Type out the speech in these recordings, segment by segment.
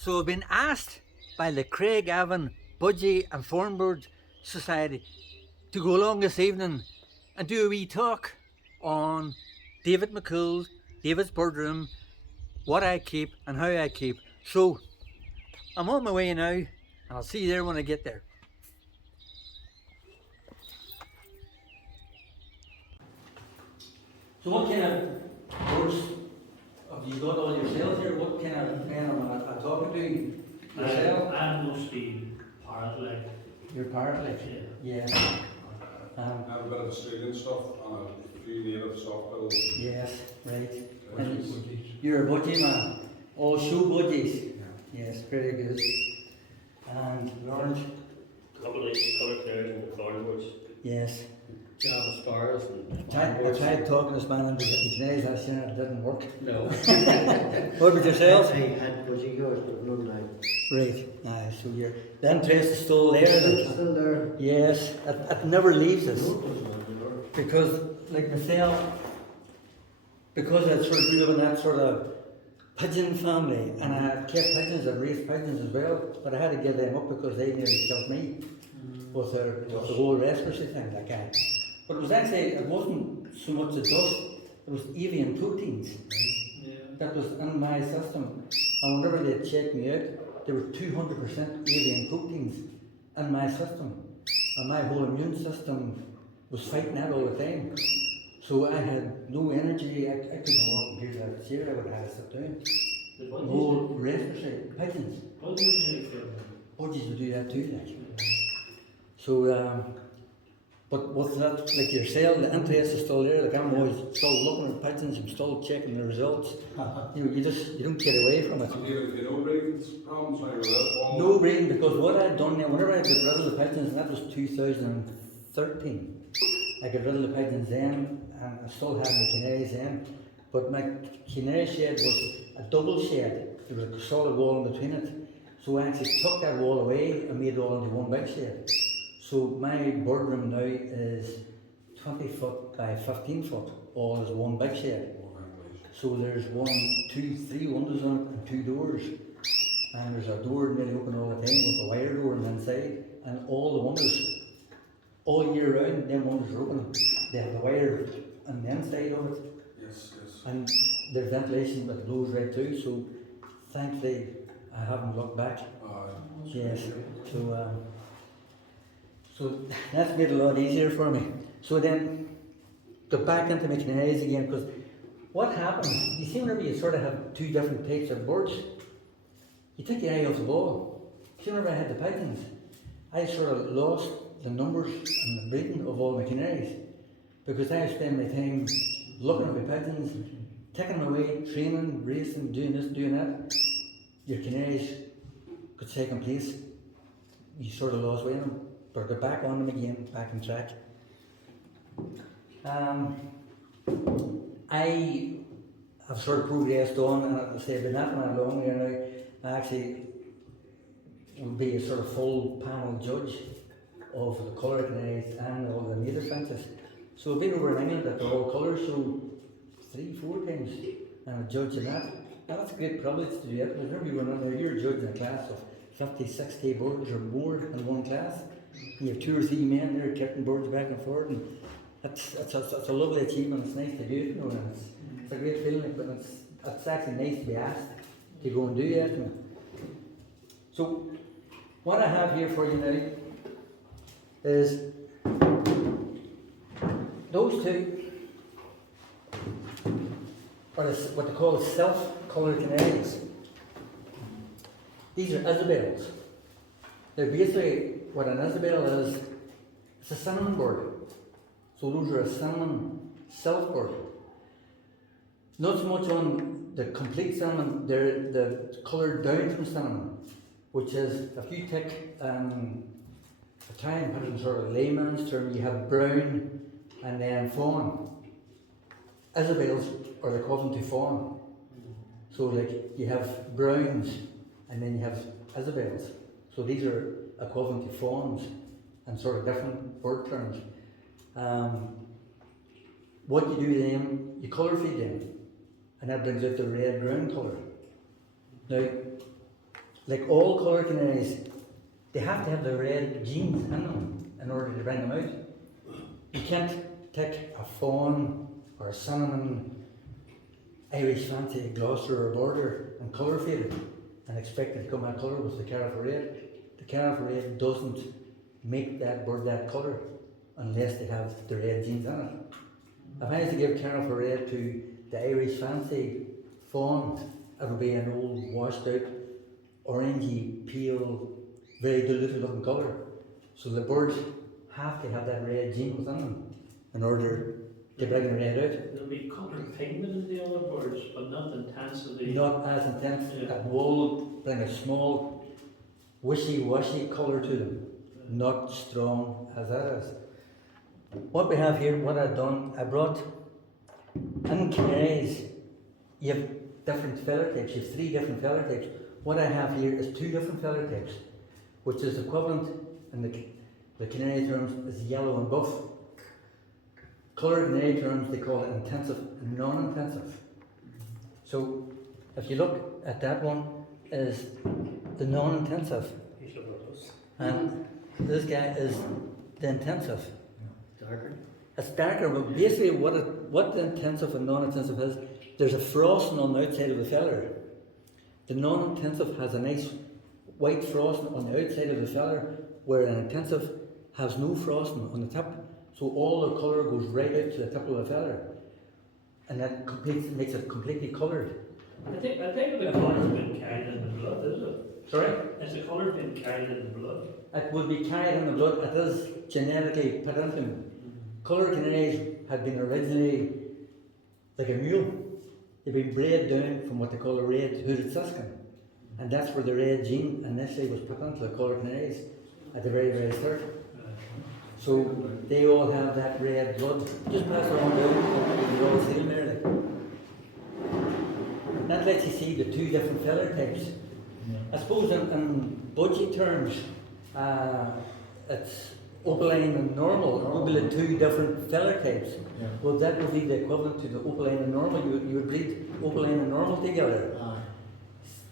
So I've been asked by the Craigavon Budgie and Thornbird Society to go along this evening and do a wee talk on David McCool's Davidsbirdroom, what I keep and how I keep. So I'm on my way now and I'll see you there when I get there. So what kind of birds have you got all yourself here? What kind of men am I talking to? Yourself? I'm mostly parrot-like. You're parrot-like? Yeah. Yeah. I have a bit of Australian stuff and a few native soft-bills. Yes, right. And you're a budgie man. All shoe budgies. Yeah. Yes, very good. And orange? Couple of colour clears and the thornwoods. Yes. Java sparrows and I tried talking this man into his nails last year and it didn't work. No. What about yourself? I had Budgerigar, but none now. Right. Aye, so your the interest is still there. It's still there. Yes, it never leaves us. Because, like myself, because I sort of grew up in that sort of pigeon family, and I kept pigeons, I raised pigeons as well, but I had to give them up because they nearly killed me with the whole respiratory thing, like I. But it was actually, it wasn't so much the dust, it was avian proteins that was in my system. And whenever they checked me out, there were 200% avian proteins in my system. And my whole immune system was fighting that all the time. So I had no energy, I couldn't walk from here to that chair, I would have to sit down. The whole respiratory, pigeons. Budgies would do that too, like. So, but what's that, like yourself, the interest is still there, like I'm always still looking at pigeons, I'm still checking the results. You know, you don't get away from it. And you know breeding problems when you were No breeding, because what I'd done now, whenever I got rid of the pigeons, and that was 2013, I got rid of the pigeons then, and I still had my canaries then, but my canary shed was a double shed, there was a solid wall in between it, so I actually took that wall away and made it all into one big shed. So my boardroom now is 20 foot by 15 foot, all is one big shed. So there's 1, 2, 3 windows on it and 2 doors. And there's a door nearly open all the time with a wire door on the inside. And all the windows, all year round, them windows are open. They have the wire on the inside of it. Yes, yes. And there's ventilation that blows right through. So thankfully I haven't looked back. Yes. So that's made it a lot easier for me. So then, got back into my canaries again, because what happens, you see whenever you sort of have 2 different types of birds, you take your eye off the ball. See whenever I had the pigeons, I sort of lost the numbers and the breeding of all my canaries, because I spend my time looking at my pigeons, taking them away, training, racing, doing this, doing that. Your canaries could second place. You sort of lost weight on them. But they're back on them again, back on track. I have sort of progressed on, and I say, but not that long here now. I actually will be a sort of full panel judge of the colour canaries and all the native finches. So I've been over in England at the All Colour Show 3-4 times, and I'm judging that. Now that's a great privilege to do that, because whenever you run on there, you're judging a class of 50, 60 birds or more in one class. You have 2 or 3 men there kicking birds back and forth, and it's a lovely achievement. It's nice to do it, you know, and it's a great feeling, but it's actually nice to be asked to go and do that. So, what I have here for you now is those 2 are what they call self-coloured canaries. These are Isabels. They're basically what an Isabel is, it's a cinnamon bird. So those are a cinnamon self bird. Not so much on the complete cinnamon, they're the colour down from cinnamon, which is, if you take, I try and put it in sort of layman's term, you have brown and then fawn. Isabels are equivalent to fawn. So like you have browns and then you have Isabels. So these are equivalent to fawns and sort of different bird terms. What you do to them, you colour feed them, and that brings out the red-brown colour. Now, like all colour canaries, they have to have the red genes in them in order to bring them out. You can't take a fawn or a cinnamon, Irish fancy, Gloucester or Border and colour fade it and expect it to come out colour with the Carafa red. The Carafa red doesn't make that bird that colour unless they have the red genes in it. If I was to give Carafa red to the Irish fancy fawn, it would be an old washed out, orangey, pale, very diluted looking colour. So the birds have to have that red gene within them in order to bring the red out. There'll be coloured pigment in the other birds, but not intensity. Not as intense. Yeah. It will bring a small, wishy-washy colour to them, not strong as that is. What we have here, what I've done, I brought in canaries, you have different feather types, you have 3 different feather types. What I have here is 2 different feather types, which is equivalent in the canary terms is yellow and buff. Coloured canary terms, they call it intensive and non-intensive. So if you look at that one, is the non-intensive, and this guy is the intensive. Darker. It's darker, but basically what the intensive and non-intensive is, there's a frosting on the outside of the feather. The non-intensive has a nice white frosting on the outside of the feather, where an intensive has no frosting on the tip. So all the colour goes right out to the tip of the feather. And that makes it completely coloured. I think the colour's been carried in the blood, is it? Sorry? Has the colour been carried in the blood? It would be carried in the blood, it is genetically put into them. Coloured canaries had been originally like a mule. They've been bred down from what they call a red hooded siskin. And that's where the red gene initially was put into the coloured canaries at the very, very start. So they all have that red blood. Just pass it on down, you all see them there. That lets you see the 2 different feather types. I suppose in budgie terms, it's opaline and normal. It would be the 2 different feather types. Yeah. Well, that would be the equivalent to the opaline and normal. You would breed opaline and normal together.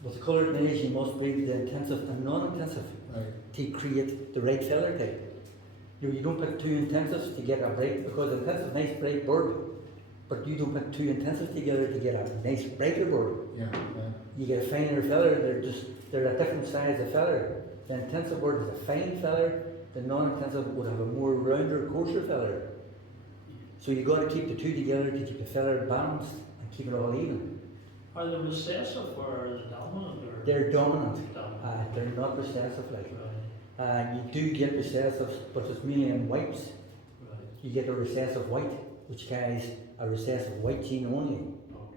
With the coloured canaries, you must breed the intensive and non-intensive Right. to create the right feather type. You don't put 2 intensives to get a bright, because intensive nice bright bird, but you don't put 2 intensives together to get a nice brighter bird. Yeah. You get a finer feather. They're a different size of feather. The intensive bird is a fine feather. The non-intensive would have a more rounder, coarser feather. So you got to keep the 2 together to keep the feather balanced and keep it all even. Are they recessive or are they dominant? Or They're dominant. dominant? They're not recessive like. Right, You do get recessives, but it's mainly in whites. right. You get a recessive white, which carries a recessive white gene only, Okay.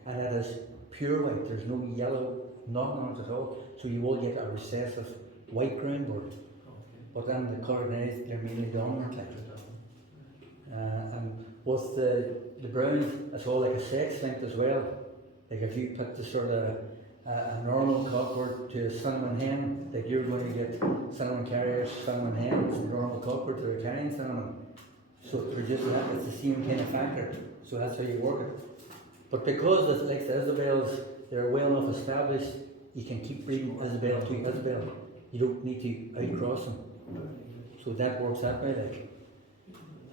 and it is pure white. There's no yellow, nothing on it at all. So you will get a recessive white ground bird. Okay. But then the coloured canaries, they're mainly dominant like. And with the browns, it's all like a sex length as well. Like if you put the sort of a normal cockbird to a cinnamon hen, like you're going to get cinnamon carriers, cinnamon hens, and normal cockbird that are carrying cinnamon. So to produce that, it's the same kind of factor. So that's how you work it. But because it's like the Isabels, they're well enough established, you can keep breeding Isabel to Isabel. You don't need to outcross them. So that works that way, like.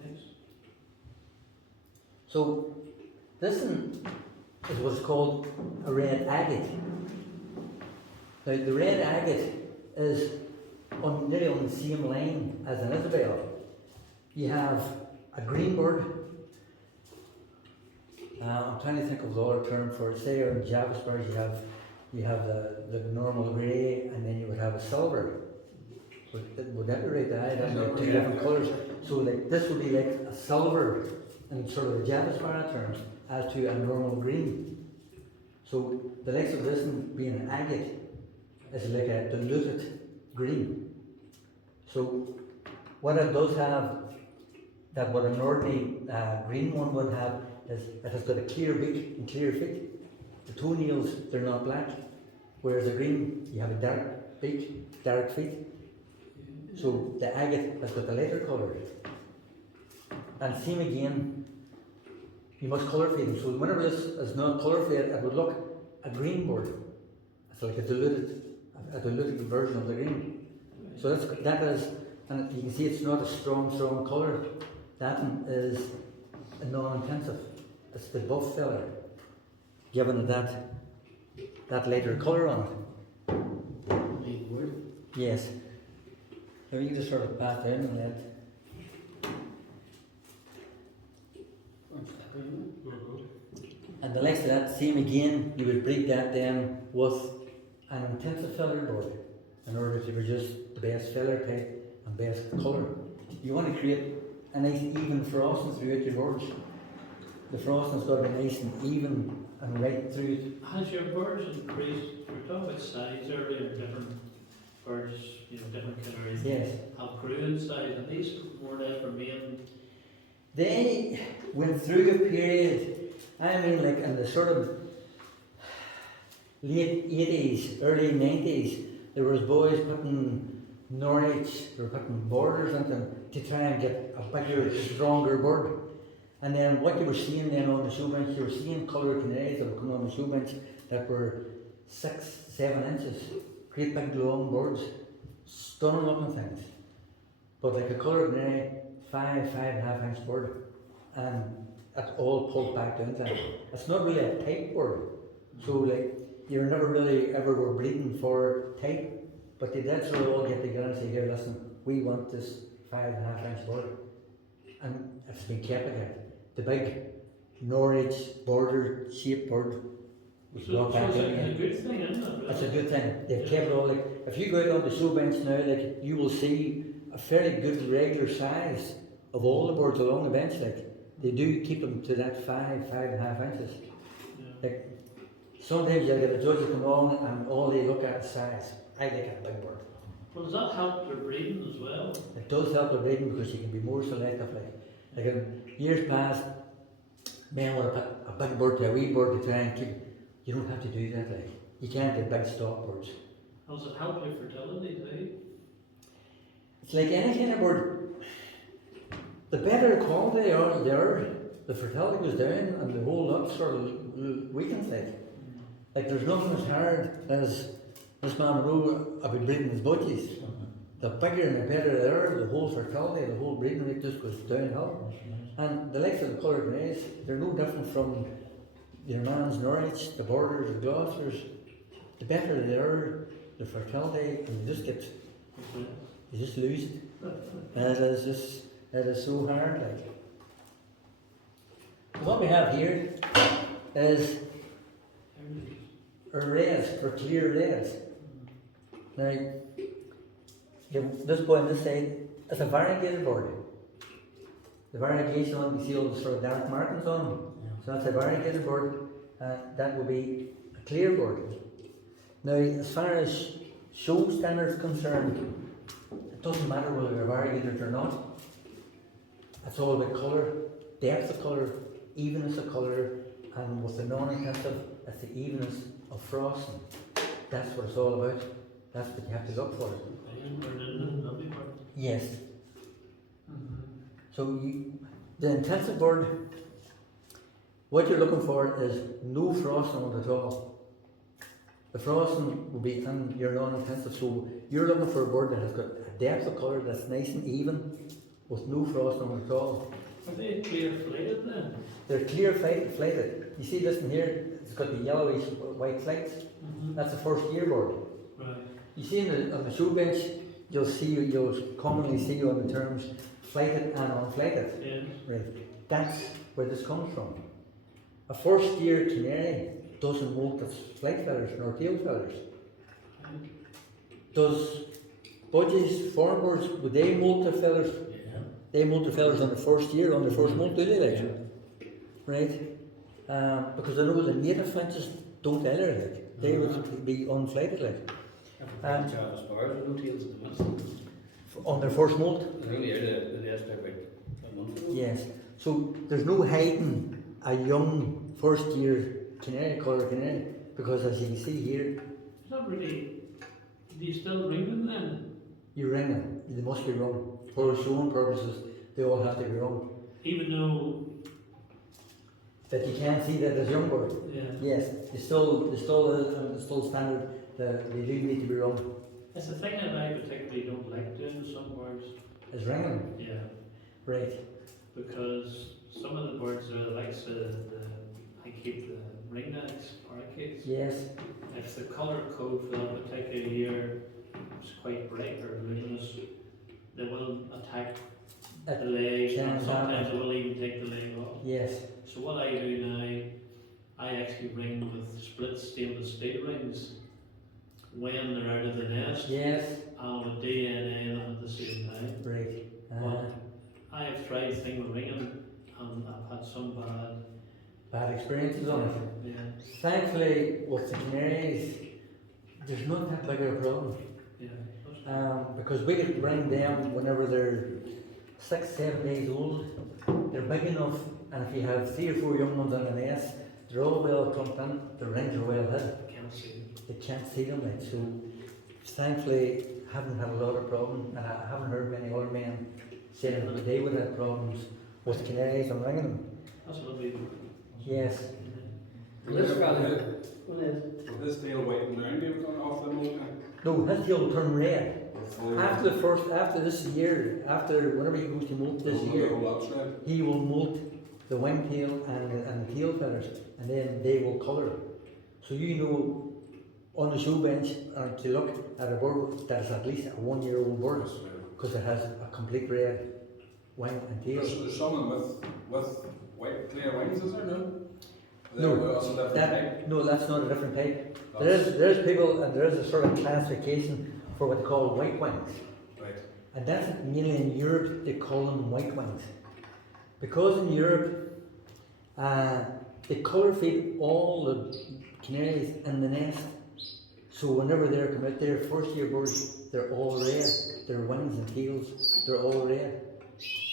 Nice. So this is what's called a red agate. Now the red agate is nearly on the same line as an Isabel. You have a green bird. I'm trying to think of the other term for it. Say in Davidsbirdroom you have the normal grey, and then you would have a silver. Would that be right? I don't know, 2 different colours. So like this would be like a silver in sort of the Davidsbirdroom terms, as to a normal green. So the likes of this one being an agate is like a diluted green. So what it does have, that what an ordinary green one would have, is it has got a clear beak and clear feet. The toenails, they're not black, whereas the green, you have a dark beak, dark feet. So the agate has got the lighter colour. And same again, you must colour fade them. So whenever this is not colour faded, it would look a green bird. It's like a diluted a diluted version of the green. So that is, and you can see it's not a strong colour. That one is a non-intensive. It's the buff feather, given that lighter colour on it. Big word. Yes. Now you can just sort of pass down and let. And the next to that, same again, you would breed that then with an intensive feather board in order to produce the best feather type and best colour. You want to create a nice even frosting throughout your boards. The frosting's got to be nice and even and right through it. Has your birds increased? We're talking about size earlier, different birds, different canaries. Yes. Have grew in size, and these more or less remain. They went through a period, I mean, like in the sort of late 80s, early 90s, there was boys putting Norwich, they were putting borders on them to try and get a bigger, stronger bird. And then what you were seeing then on the shoe bench, you were seeing coloured canaries that were coming on the shoe bench that were 6, 7 inches, great big long birds, stunning looking things. But like a coloured canary, 5.5 inch bird, and that's all pulled back down to it. It's not really a tight bird, so like you're never really ever were breeding for tight, but they did sort of all get together and say, here, listen, we want this 5.5 inch bird, and it's been kept again. The big Norwich border shaped bird was brought back in again. It's a good thing, isn't it? It's a good thing. They've kept it all. Like if you go out on the show bench now, like you will see a fairly good regular size of all the birds along the bench. Like they do keep them to that 5.5 inches. Yeah. Like sometimes you get a judge to come on and all they look at is size. I like a big bird. Well, does that help their breeding as well? It does help the breeding because you can be more selective. Like in years past, men would have put a big bird to a wee bird to try and keep. You don't have to do that. Like you can't get big stock birds. Does it help your fertility too? It's like any kind of bird. The better the quality they are, the fertility goes down and the whole lot sort of weakens. Like there's nothing as hard as this man wrote about breeding his budgies. The bigger and the better they are, the whole fertility, the whole breeding rate just goes downhill. And the likes of the coloured greys, they're no different from your man's Norwich, the Borders, the Gloucesters. The better they are, the fertility, and you just lose it. And it is so hard. Like what we have here is a reds, or clear reds. Now, this boy on this side is a variegated bird. The variegation on, you see all the sort of dark markings on them. So that's a variegated bird, that would be a clear bird. Now, as far as show standards concerned, it doesn't matter whether they're variegated or not. It's all about colour, depth of colour, evenness of colour, and with the non-intensive, it's the evenness of frosting. That's what it's all about. That's what you have to look for. Yes. So the intensive bird, what you're looking for is no frosting on it at all. The frosting will be in your non-intensive, so you're looking for a bird that has got a depth of colour that's nice and even, with no frosting on it at all. Are they clear flated then? They're clear flighted. You see this in here, it's got the yellowish white flights. That's a first year bird. Right. You see on the show bench, you'll commonly see on the terms flighted and unflighted. Yes. Right. That's where this comes from. A first year canary doesn't molt its flight feathers nor tail feathers. Does budgies, foreign birds, would they molt their feathers? Yeah. They molt their feathers on the first year, on their first molt, do they? Right? Because I know the native finches don't either. They would be unflighted. On their first molt? Yes. So there's no hiding a young first year canary, coloured canary, because as you can see here, It's not really. Do you still ring them then? you ring them. They must be rung. For showing purposes, they all have to be rung. Even though that you can see that there's young bird. Yeah. Yes, it's still standard. They do need to be rung. It's the thing that I particularly don't like doing with some birds. Is ringing, Yeah. right? Because some of the birds are the likes of I keep the ringnecks, parakeets. Yes, If the colour code for that particular year is quite bright or luminous, they will attack the leg, can and sometimes happen. they will even take the leg off. yes, So what I do now, I actually ring with split stainless steel rings when they're out of the nest, yes, and with DNA them at the same time. right. But I have tried thing with ringing, and I've had some Bad experiences on it. yeah, Thankfully, with the canaries, there's not that big of a problem. yeah. Because we could bring them whenever they're 6-7 days old. They're big enough, and if you have 3 or 4 young ones on the nest, they're all well clumped in, the rings are well hid. I can't see it. They can't see them, like, so thankfully haven't had a lot of problems, and I haven't heard many other men saying that they would have problems with canaries and ringing them. That's lovely. Yes, This fella, go ahead. Will this tail whiten down, be able to off the mold then? no, his tail will turn red. Or After this year, whenever he goes to molt this will year, the whole lot's red? he will molt the wingtail and the tail feathers, and then they will colour. So you know, on the show bench, to look at a bird that is at least a 1-year-old bird, Yes, right. because it has a complete red wing and tail. There's someone with white clear wings, is there? No. No, That's a different type. No, that's not a different type. That's- There's people, and there is a sort of classification for what they call white wings. Right. And that's mainly in Europe, they call them white wings. Because in Europe, they colour feed all the canaries in the nest. So whenever they come out there, first year birds, they're all red. Their wings and tails, they're all red.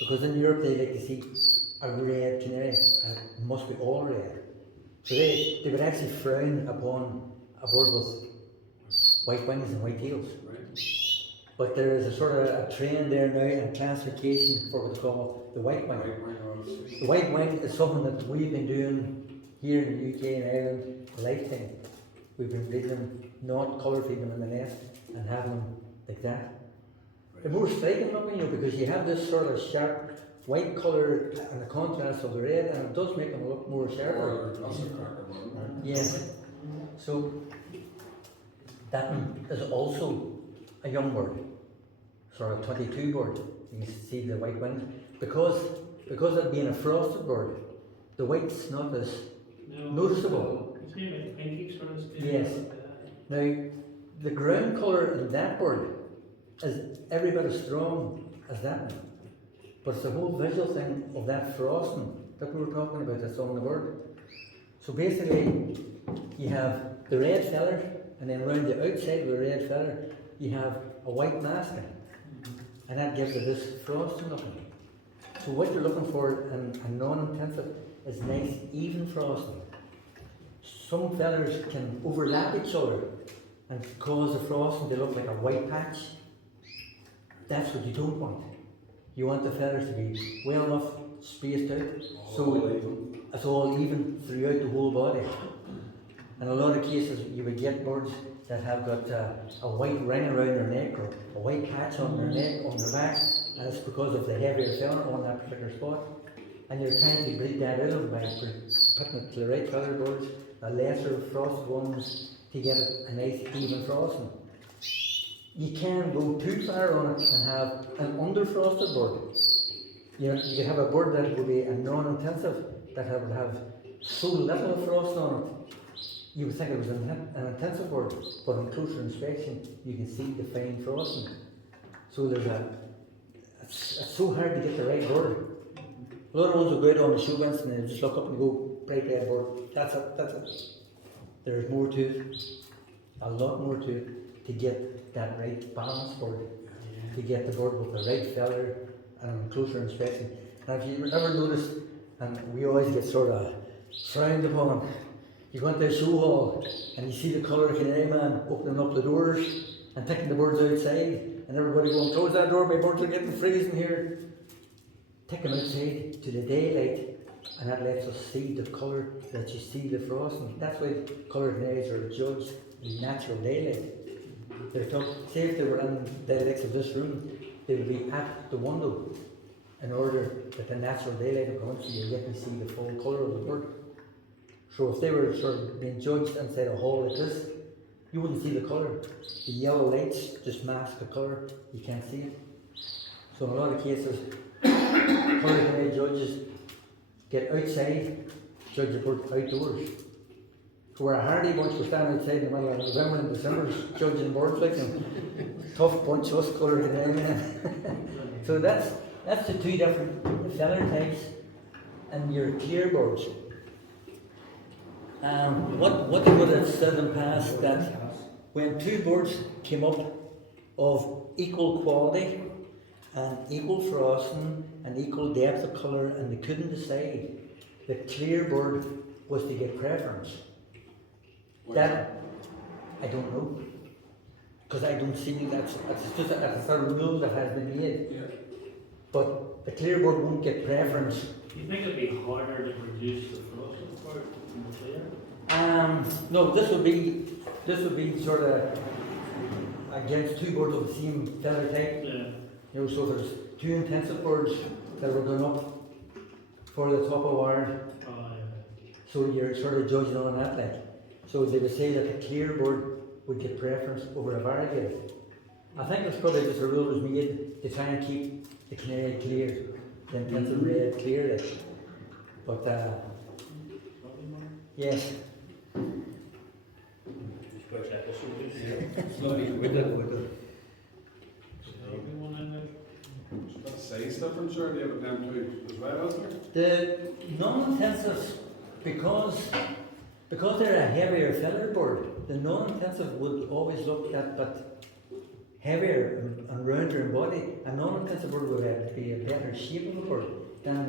Because in Europe, they like to see a red canary, and it must be all red. So they would actually frown upon a bird with white wings and white tails. Right. But there is a sort of a trend there now in classification for what they call the white wing. Right wing, obviously. The white wing is something that we've been doing here in the UK and Ireland a lifetime. We've been breeding them, not colour feeding them in the nest and having them like that. They're more striking looking, because you have this sort of sharp white colour and the contrast of the red, and it does make them look more sharper. Or that's a cracker one. Yes. So that one is also a young bird, sort of 22 bird. You can see the white wings. Because it being a frosted bird, the white's not as No. noticeable. You see like pinky sort of skin? Yes. Now, the ground colour in that bird is every bit as strong as that one. But it's the whole visual thing of that frosting that we were talking about that's on the bird. So basically, you have the red feather, and then around the outside of the red feather, you have a white masking. And that gives it this frosting looking. So what you're looking for in a non-intensive is nice, even frosting. Some feathers can overlap each other and cause the frosting to look like a white patch. That's what you don't want. You want the feathers to be well enough spaced out, so it's all even throughout the whole body. In a lot of cases, you would get birds that have got a white ring around their neck or a white patch on their neck, on their back, and it's because of the heavier feather on that particular spot. And you're trying to breed that out of by putting it to the right feathered birds, the lesser frosted ones, to get a nice even frosting. You can go too far on it and have an underfrosted bird. You know, you could have a bird that would be a non-intensive that would have so little frost on it. You would think it was an intensive bird, but on closer inspection, you can see the fine frosting. So it's so hard to get the right bird. A lot of ones will go out on the show bench and they just look up and go, bright red bird. That's it. There's more to it, a lot more to it, to get that right balanced bird, to get the bird with the right feather and on closer inspection. And if you ever noticed, and we always get sort of frowned upon, you go into a show hall and you see the colour canary man opening up the doors and taking the birds outside, and everybody going, close that door, my birds are getting freezing here. Take them outside to the daylight, and that lets us see the colour, that you see the frosting. That's why coloured canaries are judged in natural daylight. They're tough. Say if they were in the likes of this room, they would be at the window in order that the natural daylight would come in so you get to see the full colour of the bird. So if they were sort of being judged inside a hall like this, you wouldn't see the colour. The yellow lights just mask the colour, you can't see it. So in a lot of cases, coloured canary judges get outside, judge the bird outdoors. So we're a hardy bunch, we're standing outside in the middle of November and December judging birds like them. Tough bunch, us coloured canary. So that's the two different feather types and your clear birds. What they would have said in the past that when two birds came up of equal quality and equal frosting and equal depth of colour and they couldn't decide, the clear bird was to get preference. That, I don't know, because I don't see that's just a sort of rule that has been made. Yeah. But the clear bird won't get preference. Do you think it'd be harder to produce the frosting part in the clear? No, this would be sort of against two birds of the same feather type. Yeah. You know, so there's two intensive birds that were going up for the top of wire. Oh, yeah. So you're sort of judging on that like. So they would say that the clear bird would get preference over a variegated. I think it's probably just a rule was made to try and keep the canary clear, the intensive red clear. Like. But yes. Is that size difference or do you have them two as well, isn't The non-intensives, because they're a heavier feather bird, the non-intensive would always look that but heavier and rounder in body. A non-intensive bird would be a better shape of a bird than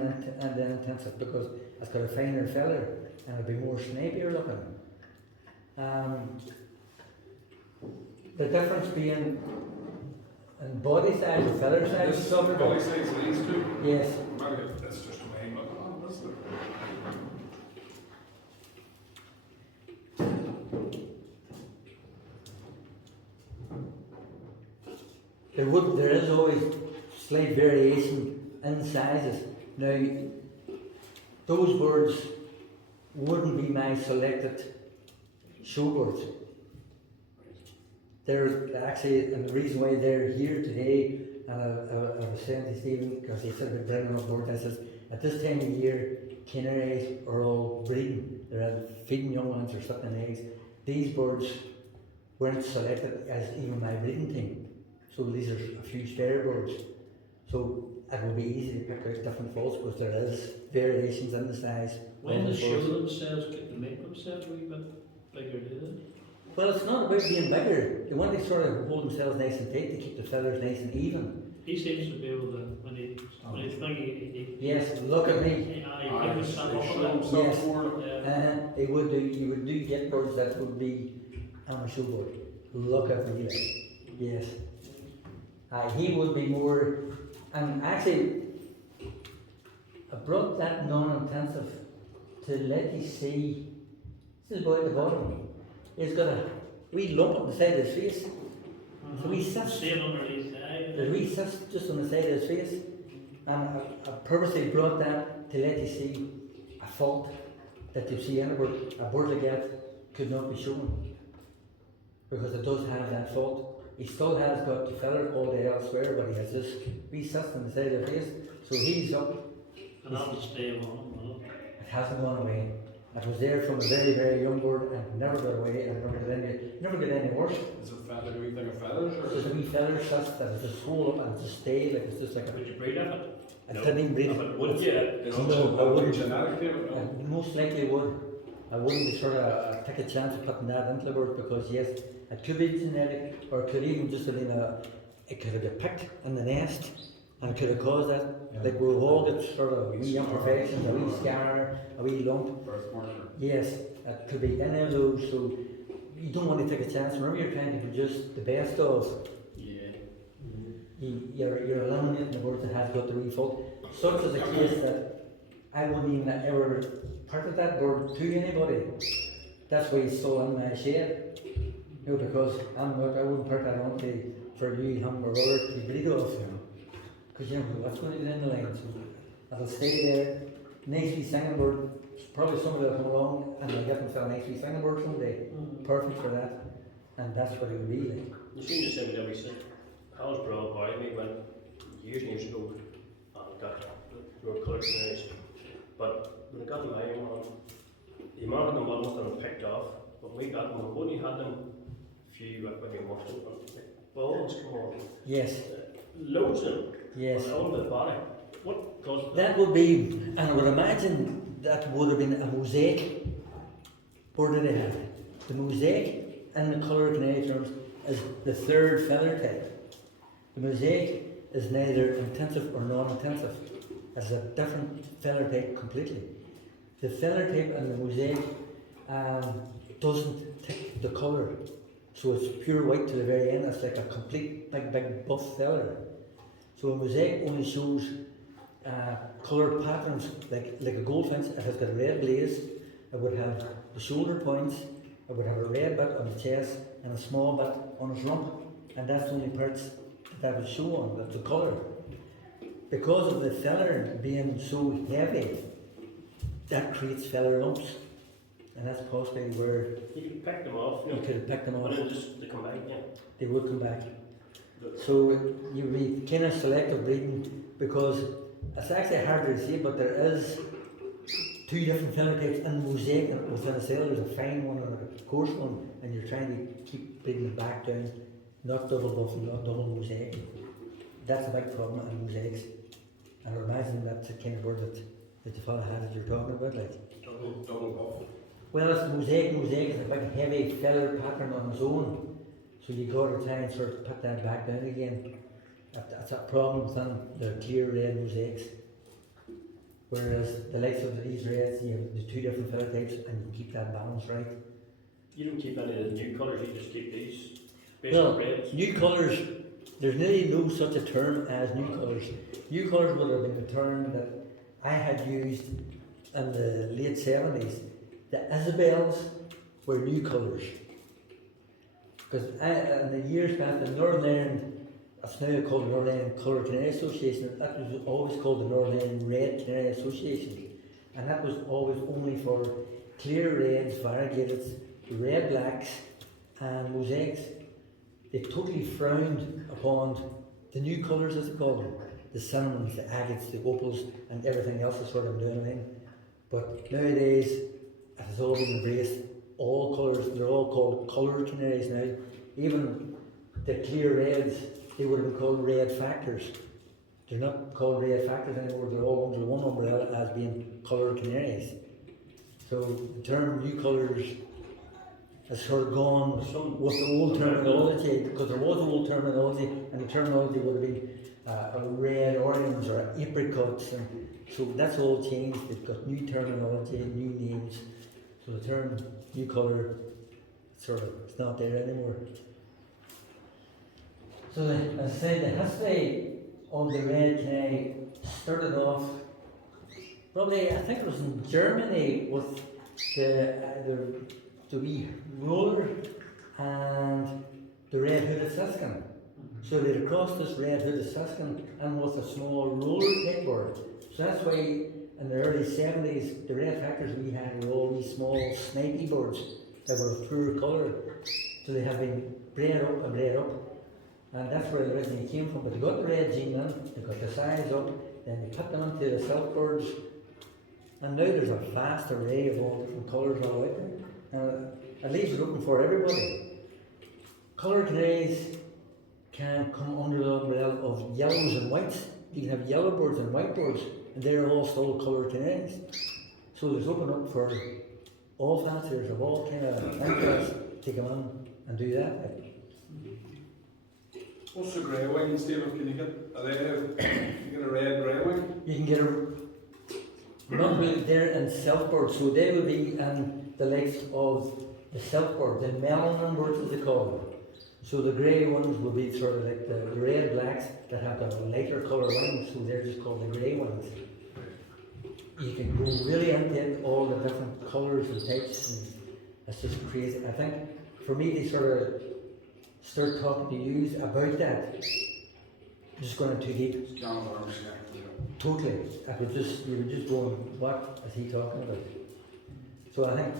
the intensive because it's got a finer feather and it'll be more snapier looking. The difference being in body size or feather it? size. This body size of these two? Yes. That's just way much on, isn't it? There is always slight variation in sizes. Now, those birds wouldn't be my selected showbirds. They're actually, and the reason why they're here today, and I was saying to Stephen, because he said we're bringing on board, I says, at this time of year, canaries are all breeding. They're feeding young ones or sucking eggs. These birds weren't selected as even my breeding team. So these are a few spare birds. So it will be easy to pick out different faults because there is variations in the size. When of the the show birds. themselves get to make themselves a wee bit bigger, do they? Well, it's not about being bigger. They want to sort of hold themselves nice and tight to keep the feathers nice and even. He seems to be able to, when he's thinking, Yes, look at me. he can stand up Show a little. himself Yes. more. Yeah. You would do get birds that would be on a showboard. Look at me like. Yes. He would be more, and actually, I brought that non-intensive to let you see, this is boy at the bottom. He's got a wee lump on the side of his face. So he sits, Same underneath the eye. the wee sits just on the side of his face. And I purposely brought that to let you see a fault that you see anywhere. A bird like that could not be shown. Because it does have that fault. He still has got the feather quality elsewhere, but he has this wee cyst on the side of his face. So he's up. And that'll stay on, will it? It hasn't gone away. It was there from a very, very young bird and never got away and never got any worse. Is it feather, do we think of feathers or? There's a wee feather cyst that was just swollen up and just stayed like it's just like Would you breed of it? I couldn't even breathe. But would you? Is it No, I wouldn't. genetic to it? I No. most likely would. I wouldn't be sort of take a chance of putting that into the bird because yes, it could be genetic or it could even just have been it could have been picked in the nest and could have caused that. Yeah. Like we've all got sort of wee imperfections, a wee scar, a wee lump. Birthmark. Yes, it could be any of those. So you don't want to take a chance. Remember, you're trying to produce the best of. Yeah. You're eliminating the bird that has got the wee fault. Such is the case that I wouldn't even ever part that bird to anybody. That's why he's still in my shed. You know, because I wouldn't part that on for you, him or other to breed off, you know. Because you know what's going to be in the line, so it'll stay there. Nice wee singing bird. Probably somebody will come along and they'll get themselves a nice wee singing bird someday. Perfect for that. And that's what it would be like. You seem to say that we said, I was brought up by me when years and years ago, and got the colour canaries. But when I got my one, the amount of them wasn't picked off, but we got them, we only had them a few, when you watched them, balls come on. Yes. Loads of them. Yes. All over the body. What caused That would be, and I would imagine that would have been a mosaic. Where did they have it? The mosaic and the colour canary terms is the third feather type. The mosaic is neither intensive or non-intensive. It's a different feather type completely. The feather type and the mosaic doesn't take the colour. So it's pure white to the very end. It's like a complete big buff feather. So a mosaic only shows coloured patterns like a goldfinch. It has got a red blaze. It would have the shoulder points. It would have a red bit on the chest and a small bit on its rump. And that's the only parts that would show on. That's the colour. Because of the feather being so heavy, that creates feather lumps. And that's possibly where you could pick them off, you could have picked them off. but then just they come back again. They would come back. So you'd be kind of selective breeding because it's actually harder to see, but there is two different feather types in the mosaic and within a cell. There's a fine one and a coarse one, and you're trying to keep breeding it back down, not double buffing, not double mosaic. That's a big problem in mosaics. And I imagine that's the kind of word that the fellow had that you're talking about, like. Double buff. Well, it's mosaic is a big heavy feather pattern on its own. So you got to try and sort of put that back down again. That's a problem within the clear red mosaics. Whereas the likes of these reds, you have the two different feather types and you keep that balance right. You don't keep any of the new colours, you just keep these Well, basic reds. new colours, there's nearly no such a term as new colours. New colours would have been a term that I had used in the late 70s. The Isabels were new colours. Because in the years past, the Northern Ireland, it's now called the Northern Ireland Colour Canary Association, that was always called the Northern Ireland Red Canary Association. And that was always only for clear reds, variegated, red blacks, and mosaics. They totally frowned upon the new colours, as they call them. The cinnamons, the agates, the opals, and everything else is sort of doing in. But nowadays, it has all been embraced. All colours, they're all called colour canaries now. Even the clear reds, they would have been called red factors. They're not called red factors anymore, they're all under one umbrella as being colour canaries. So the term new colours has sort of gone with the old terminology, because there was old terminology, and the terminology would have been a red orange or apricots, and so that's all changed. They've got new terminology, new names. So the term new colour, sort of, it's not there anymore. So as I said, the history of the red canary started off, probably, I think it was in Germany with the wee roller and the red-hooded siskin. So they'd crossed this red-hooded siskin and with a small roller type bird. So that's why in the early 70s, the red factors we had were all these small snipey birds that were of poor colour. So they have been bred up and bred up. And that's where they originally came from. But they got the red gene in, they got the size up, then they put them into the silk birds. And now there's a vast array of all different colours all out there. And it leaves it open for everybody. Colour canaries can come under the umbrella of yellows and whites. You can have yellow birds and white birds, and they're all still colour canaries. So there's open up for all fanciers of all kind of interests to come in and do that. What's the grey wings, David? Can you get a red grey wing? You can get a number there in silk birds, so they will be in the likes of the silk bird, the melanin birds as they call them. So the grey ones will be sort of like the red blacks that have got lighter colour wings, so they're just called the grey ones. you can go really into all the different colours and types, and it's just crazy. I think for me to sort of start talking to you about that, just going too deep. Can of worms, yeah. Totally. You would just go, what is he talking about? So I think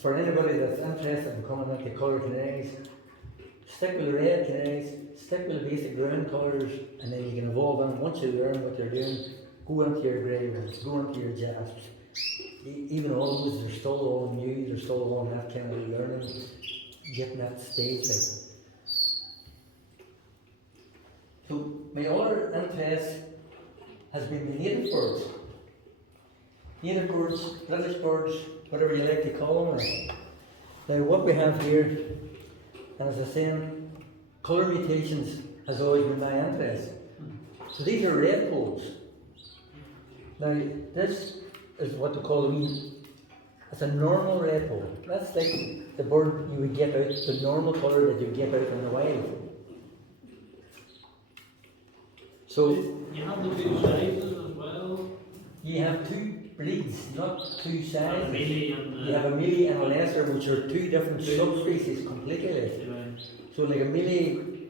for anybody that's interested in coming into colour canaries, stick with the red canaries, stick with the basic ground colours, and then you can evolve on. Once you learn what they're doing, go into your grey ones, go into your jasps. Even all those, they're still all new, they're still all that kind of learning, getting that stage right. So my other interest has been the native birds. Native birds, British birds, whatever you like to call them. Now what we have here, and as I was saying, colour mutations has always been my interest. So these are red poles. Now this is what they call it's a normal red pole. That's like the bird you would get out, the normal colour that you get out in the wild. So You have the two sizes as well. you have two breeds, not two The sizes. Mealy and the. You have a mealy and a lesser, which are two different subspecies completely. Like. So like a mealy,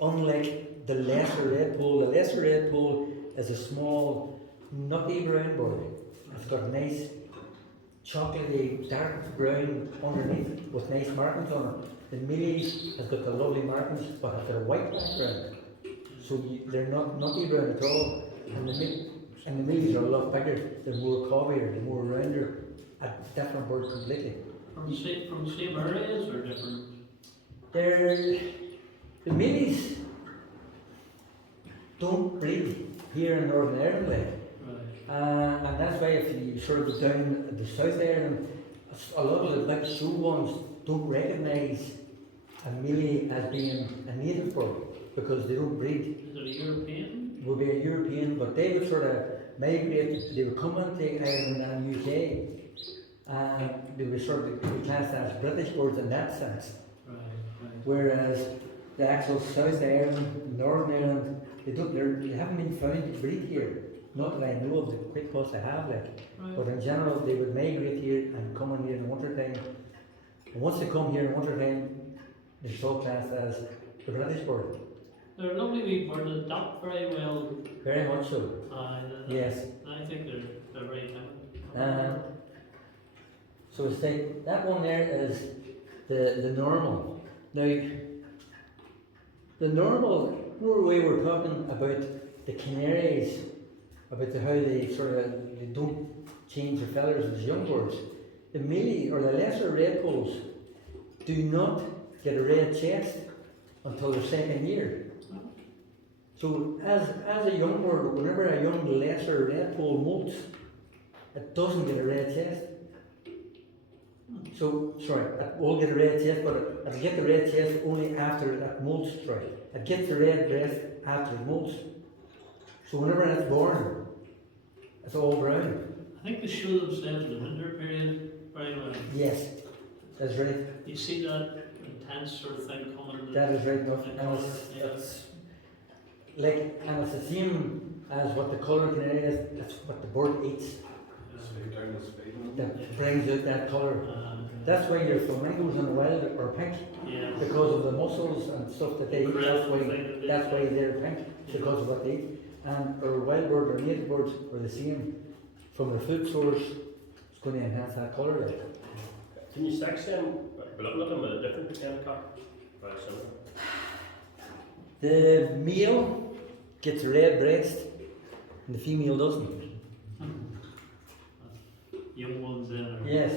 unlike the lesser red pole, the lesser red pole is a small, nutty brown bird. It's got nice chocolatey dark brown underneath with nice markings on it. The mealy has got the lovely markings, but it's got a white background. So they're not nutty brown at all. And the mealies are a lot bigger, they're more covier, they're more rounder, a different bird completely. From the same areas or different? The mealies don't breed here in Northern Ireland. Like. Right. And that's why if you sort of go down the South Ireland, a lot of the big show ones don't recognise a mealy as being a native bird because they don't breed. Is it a European? Would be a European, but they would sort of migrate, they would come into Ireland and UK, and they would sort of be classed as British birds in that sense. Right. Whereas the actual South Ireland, Northern Ireland, they haven't been found to breed here. Not that I know of, the quick possibly have like. Right. But in general, they would migrate here and come in here in the winter time. And once they come here in winter time, they're still classed as the British bird. They're a lovely wee bird that adapt very well. Very much so. Yes. I think they're very timid. So it's like that one there is the normal. Now the normal, way we're talking about the canaries, about how they they don't change their feathers as young birds. The mealy or the lesser red poles do not get a red chest until their second year. So as a young bird, whenever a young lesser red pole molts, it doesn't get a red chest. So, sorry, it will get a red chest, but it'll get the red chest only after it molts, sorry. It gets the red breast after it molts. So whenever it's born, it's all brown. I think they show themselves in the winter period very well. Yes, that's right. You see that intense sort of thing coming. That is right enough. The And colour, it's the same as what the colour canary is, that's what the bird eats. Speed down the speed. That brings out that colour. That's why your flamingos in the wild are pink, Yeah. because of the mussels and stuff that they eat. That's why they're pink, because of what they eat. And our wild bird, our native birds are the same. From their food source, it's going to enhance that colour there. Can you sex them? We're looking at them with a different kind of cock. Very similar. The male gets a red breast, and the female doesn't. Young ones then. Yes.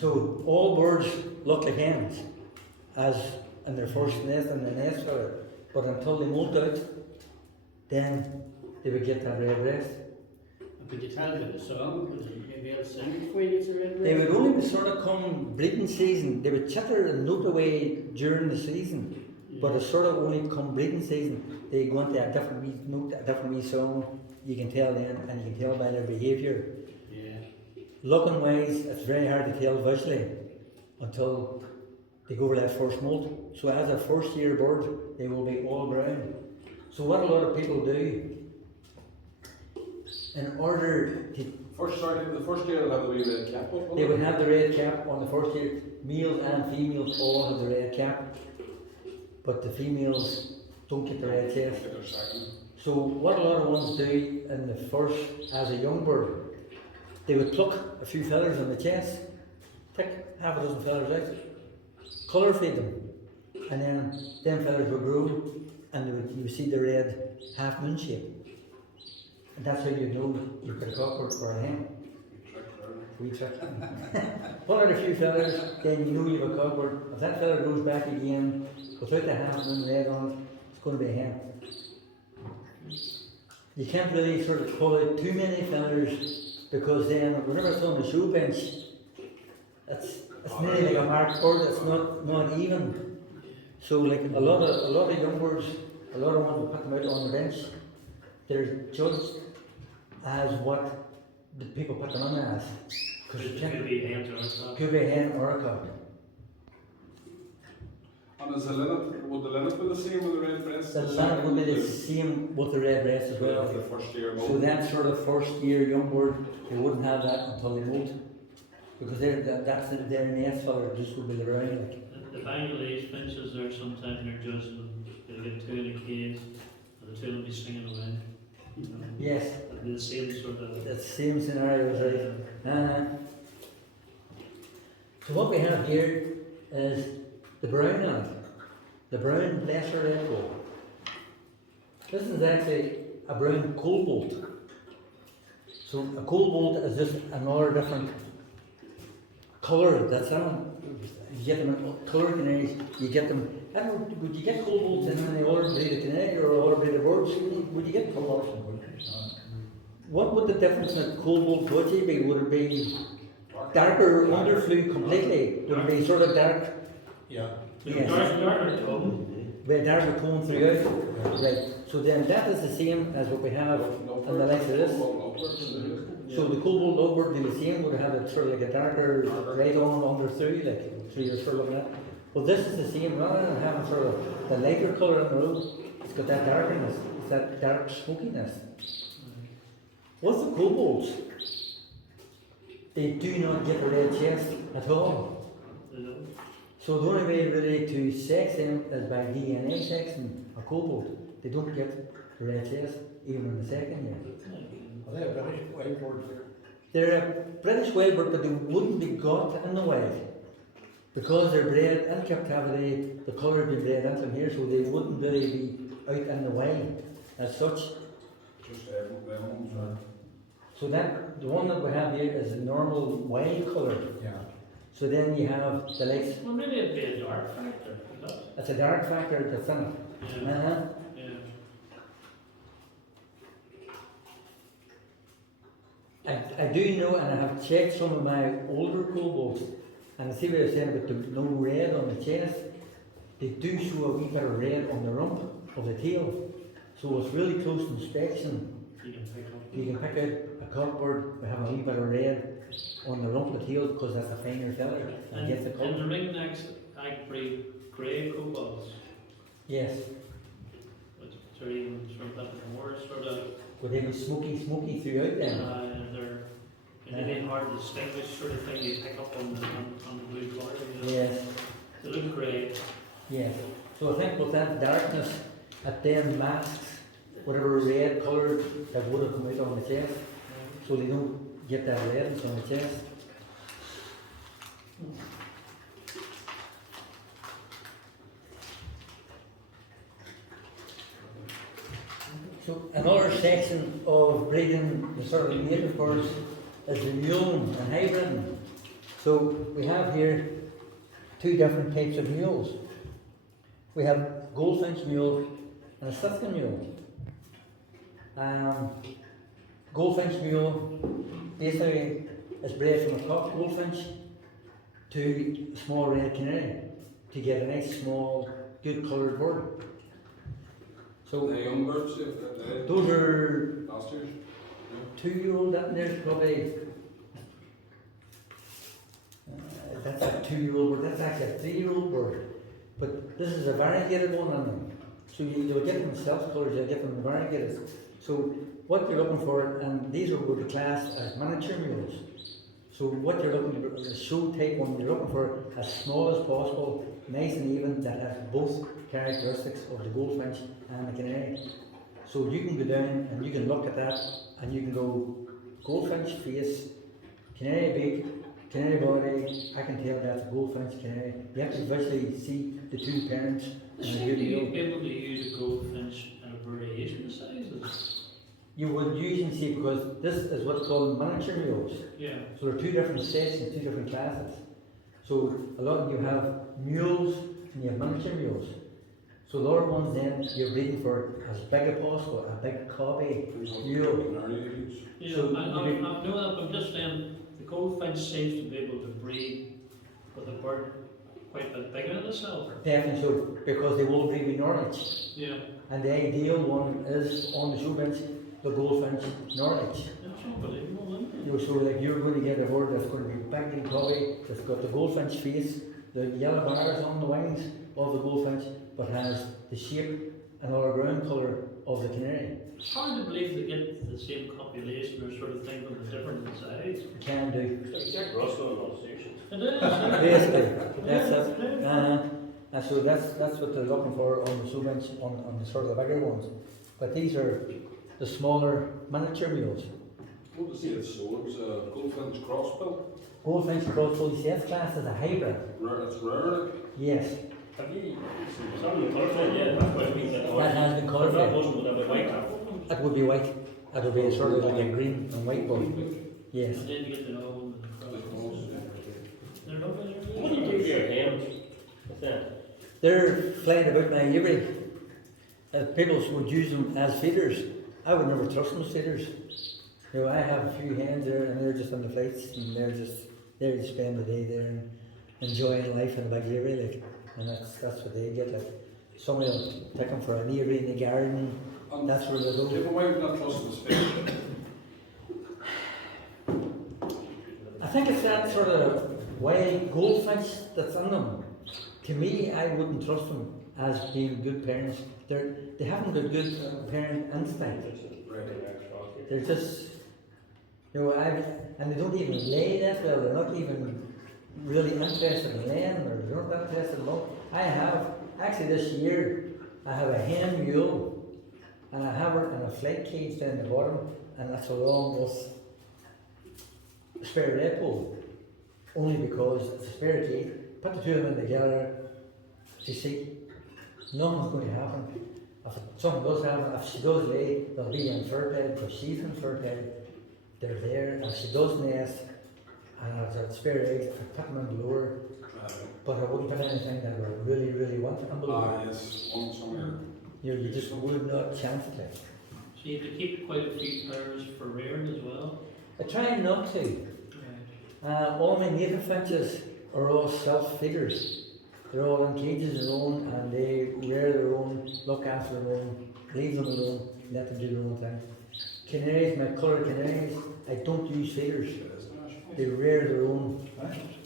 So all birds look like hens, as in their first nest and the nest feather. But until they molt out, then they would get that red breast. Could you tell them the song? Could you be able to sing before you get to red They would only sort of come breeding season. They would chitter and note away during the season, but it's sort of only come breeding season. They go into a different wee note, a different wee song. You can tell then, and you can tell by their behaviour. Yeah. Looking wise, it's very hard to tell visually until they go over that first molt. So as a first year bird, they will be all brown. So what a lot of people do, in order to The first year they'll have the wee red cap on. They would have the red cap on the first year. Males and females all have the red cap, but the females don't get the red chest. Get their second. So what a lot of ones do in the first, as a young bird, they would pluck a few feathers on the chest, pick half a dozen feathers out, colour feed them, and then them feathers would grow, and you would see the red half moon shape. And that's how you know you've got a cockbird or a hen. We trick. Pull out a few feathers, then you know you have a cockbird. If that feather goes back again without the half moon red on it, it's going to be a hen. You can't really sort of pull out too many feathers, because then whenever it's on the show bench, it's nearly like a marked bird. It's not even. So like a lot of young birds, a lot of ones we put them out on the bench, they're judged as what the people put them on as. Because It could be hens or not. could be a hen or a cock. And is the linnet, would the linnet be the same with the red breast? The linnet would be the same with the red breast as well. The first year. So that sort of first year young bird, they wouldn't have that until they molt. Because that's their nest feather just would be around like. The Bengal age finches there sometimes they're just, they'll get two in a cage, and the two will be singing away. You know? Yes, It'll be the same sort of. that's the same scenario as right. So what we have here is the brown ant, the brown lesser red gold. This is actually a brown cobalt. So a cobalt is just another different colour that's on. You get them in colour canaries, you get them. I don't know, would you get cobalts in the other breed of canary or other breed of birds? Would you get cobalts? What would the difference in cobalt budgie be? Would it be darker underflew completely? Would it be sort of dark? Yeah. Yes. Darker tone. With darker tone throughout? Right. So then that is the same as what we have in the likes of this. So the cobalt upward be the same, would have it sort of like a darker right on under through, like so you're sort of looking at. Well, this is the same, rather than having sort of the lighter colour on the road, it's got that darkness, it's that dark smokiness. What's the cobalts? They do not get the red chest at all. So the only way really to sex them is by DNA sexing a cobalt. They don't get the red chest even in the second year. Are they a British wild bird? They're a British wild bird, but they wouldn't be got in the wild. Because they're bred in captivity, the colour would be bred into them here, so they wouldn't really be out in the wild as such. Just them. So that, the one that we have here is a normal wild colour. Yeah. So then you have the likes, Well, maybe it'd be a dark factor. Is that? it's a dark factor that's in it. Yeah. Uh-huh. Yeah. I do know, and I have checked some of my older cobalts, and I see what you're saying about the no red on the chest. They do show a wee bit of red on the rump of the tail. So it's really close inspection. You can pick up. You can pick out a cockbird that have a wee bit of red on the rump of the tail because that's a finer feather and gets the And colour. the ringnecks, I breed grey cobalts, Yes, which are even sort of a bit more sort of, but they be smoky throughout them. they're really hard to distinguish sort of thing you pick up on the blue colour. You know? Yes, They look grey. yes. So I think with that darkness, it then masks whatever red colour that would have come out on the chest, so they don't get that redness on the chest. So another section of breeding the sort of native birds is the mule and hybriding. So we have here two different types of mules. We have goldfinch mule and a Sitkin mule. Goldfinch mule basically is bred from a cock goldfinch to a small red canary to get a nice small good coloured bird. So The young birds, those are last year. 2-year-old, and there's probably that's a 2-year-old bird, that's actually a 3-year-old bird. But this is a variegated one, and so you'll get them self colours, you'll get them variegated. So what you're looking for, and these are what the class as miniature mules. So what you're looking for, the show type one, you're looking for as small as possible, nice and even, that has both characteristics of the goldfinch and the canary. So you can go down and you can look at that and you can go goldfinch face, canary beak, canary body. I can tell that's a goldfinch canary. You have to visually see the two parents. And Should you you know. be able to use a goldfinch in a variation of sizes? You would usually see, because this is what's called miniature mules. Yeah. So there are two different sets and two different classes. So a lot you have mules and you have miniature mules. So the other ones then you're breeding for as big as possible, a big cobby mule. Canary. Yeah, So I you know that, I'm just saying, the goldfinch seems to be able to breed with a bird quite a bit bigger than itself. Definitely so, because they will breed with Norwich. Yeah. And the ideal one is on the show bench, the goldfinch Norwich. That's unbelievable, isn't it? You know, so like you're going to get a bird that's going to be big and cobby, that's got the goldfinch face, the yellow bars on the wings of the goldfinch, but has the shape and all ground colour of the canary. It's hard to believe they get the same copulation or sort of thing from the different size. You can do. It's like Jack Russell and Mutations. It is. Yeah. Basically, that's it. And so that's what they're looking for on the show bench, on the sort of the bigger ones. But these are the smaller miniature mules. What to see it so? It was a goldfinch crossbill. Goldfinch crossbill CS class is a hybrid. Rare, it's rare. Yes, Have you some of the colour yeah, that's what I mean. that has been coloured. That wasn't would have been white. It would be white. It would be sort of like a green and white one. Yes. And then you get the other one with the cross. They're lovely. What do you do with your hens? What's that? They're flying about my aviary. People would use them as feeders. I would never trust them as feeders. You know, I have a few hens there and they're just on the flights and they're just there to spend the day there and enjoying life in the big aviary, like, and that's what they get. Like, somebody will take them for an aviary in the garden. And That's where they go. David, why would not trust the space? I think it's that sort of wild goldfinch that's in them. To me, I wouldn't trust them as being good parents. They haven't got good parent instinct. They're just, you know, and they don't even lay that well. They're not even really interested in laying, or they're not interested in love. I have, actually this year, I have a hen mule, and I have her in a flight cage down the bottom, and that's along with a spare red pole, only because it's a spare cage. Put the two of them together, you see, nothing's going to happen. If something does happen, if she does lay, they'll be infertile, because she's infertile. They're there, and she does nest, and if it's spare eggs, I put them in below her, but I wouldn't put anything that I really, really want in below her. Yes, one somewhere. You know, you just would not chance it. Like. So you have to keep quite a few pairs for rearing as well. I try not to. All my native finches are all self-feeders. They're all in cages their own, and they rear their own, look after their own, leave them alone, let them do their own thing. Canaries, my coloured canaries, I don't use feeders. They rear their own.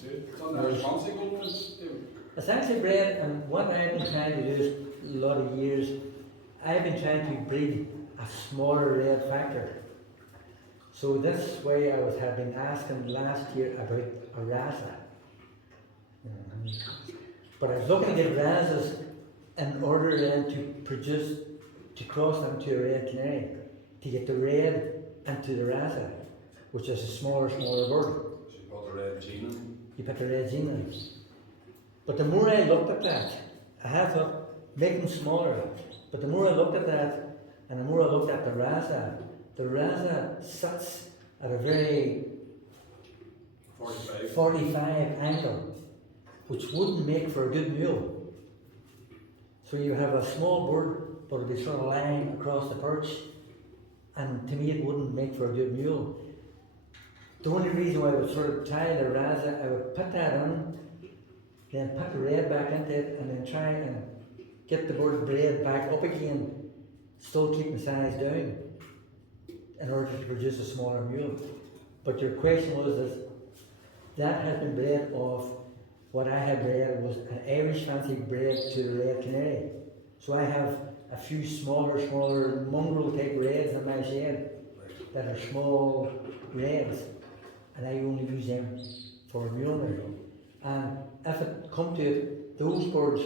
It's on their fancy goldfinch, David. It's actually bred, and what I've been trying to do is, a lot of years, I've been trying to breed a smaller red factor. So this way I have been asking last year about a rasa. But I was looking to get rasas in order then to produce, to cross them to a red canary, to get the red into the rasa, which is a smaller bird. So you got the red gene in. You put the red gene in. But the more I looked at that, I had to make them smaller. But the more I looked at that, and the more I looked at the rasa sits at a very 45 angle, which wouldn't make for a good mule. So you have a small bird, but it'd be sort of lying across the perch, and to me it wouldn't make for a good mule. The only reason why I would sort of tie the rasa, I would put that in, then put the red back into it, and then try and get the bird bred back up again, still keep the size down, in order to produce a smaller mule. But your question was that has been bred off what I had bred was an Irish fancy bred to the red canary. So I have a few smaller mongrel type reds in my shed. that are small reds, and I only use them for mule mating. And if it come to it, those birds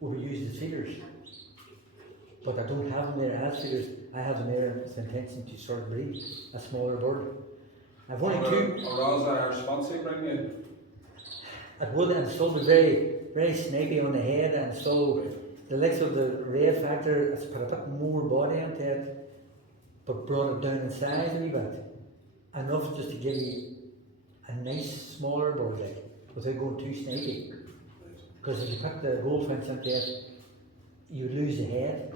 will be used as feeders. But I don't have them there as feeders. I have them there with the intention to sort of breed a smaller bird. I've only two. Or else Irish fancy bring you. It would, and still be very, very snaky on the head, and so the likes of the red factor, it's put a bit more body into it, but brought it down in size a wee bit. Enough just to give you a nice smaller bird, like, without going too snaky. Because if you put the goldfinch into it, you lose the head.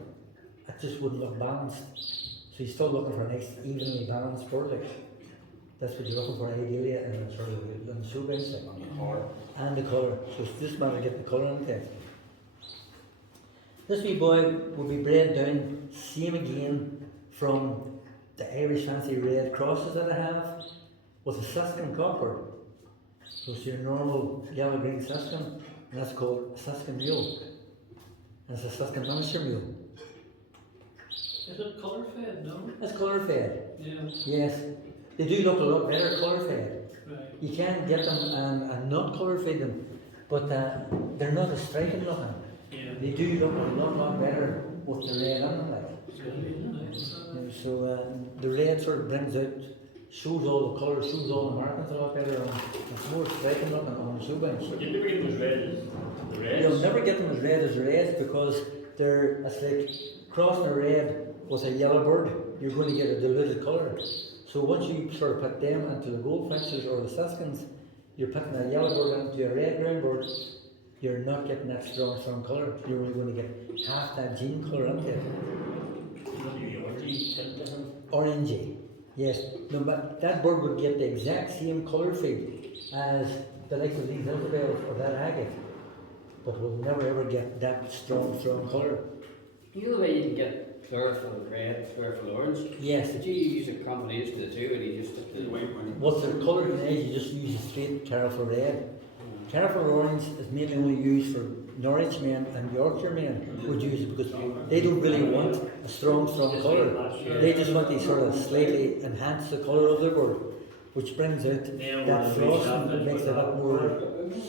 It just wouldn't look balanced. So you're still looking for a nice, evenly balanced bird, like. That's what you're looking for ideally in a sort of in the show bench, like. And the colour. And the colour. So it's just matter to get the colour into it. This wee boy will be bred down, same again, from the Irish fancy red crosses that I have, with a Sussex copper. So it's your normal yellow-green Sussex, and that's called a Sussex Mule. And it's a Sussex miniature mule. Is it colour fed? No? That's colour fed. Yeah. Yes. They do look a lot better colour fed. Right. You can get them and not colour feed them, but they're not as striking looking. Yeah. They do look a lot better with the red on them, like. Nice. So the red sort of brings out, shows all the colours, shows all the markings a lot better, and it's more striking looking on the show bench. But you never get them as red as the reds. You'll never get them as red as the reds because it's like crossing a red with a yellow bird, you're going to get a diluted colour. So once you sort of put them into the goldfinches or the Suskins, you're putting a yellow bird into a red ground bird, you're not getting that strong colour. You're only going to get half that gene colour into it. Orangey, yes. No, but that bird would get the exact same colour feed as the likes of these Ilfabels or that agate, but will never ever get that strong colour. You know the way you can get chlorophyll red, chlorophyll orange? Yes. Did you use a combination of the two, and you just took the White wing. What's the colour grenade? You just use a straight Carafel red. Carafel orange is mainly only used for Norwich men and Yorkshire men would use it because they don't really want a strong colour. They just want to sort of slightly enhance the colour of their bird, which brings out that frost and makes it a bit more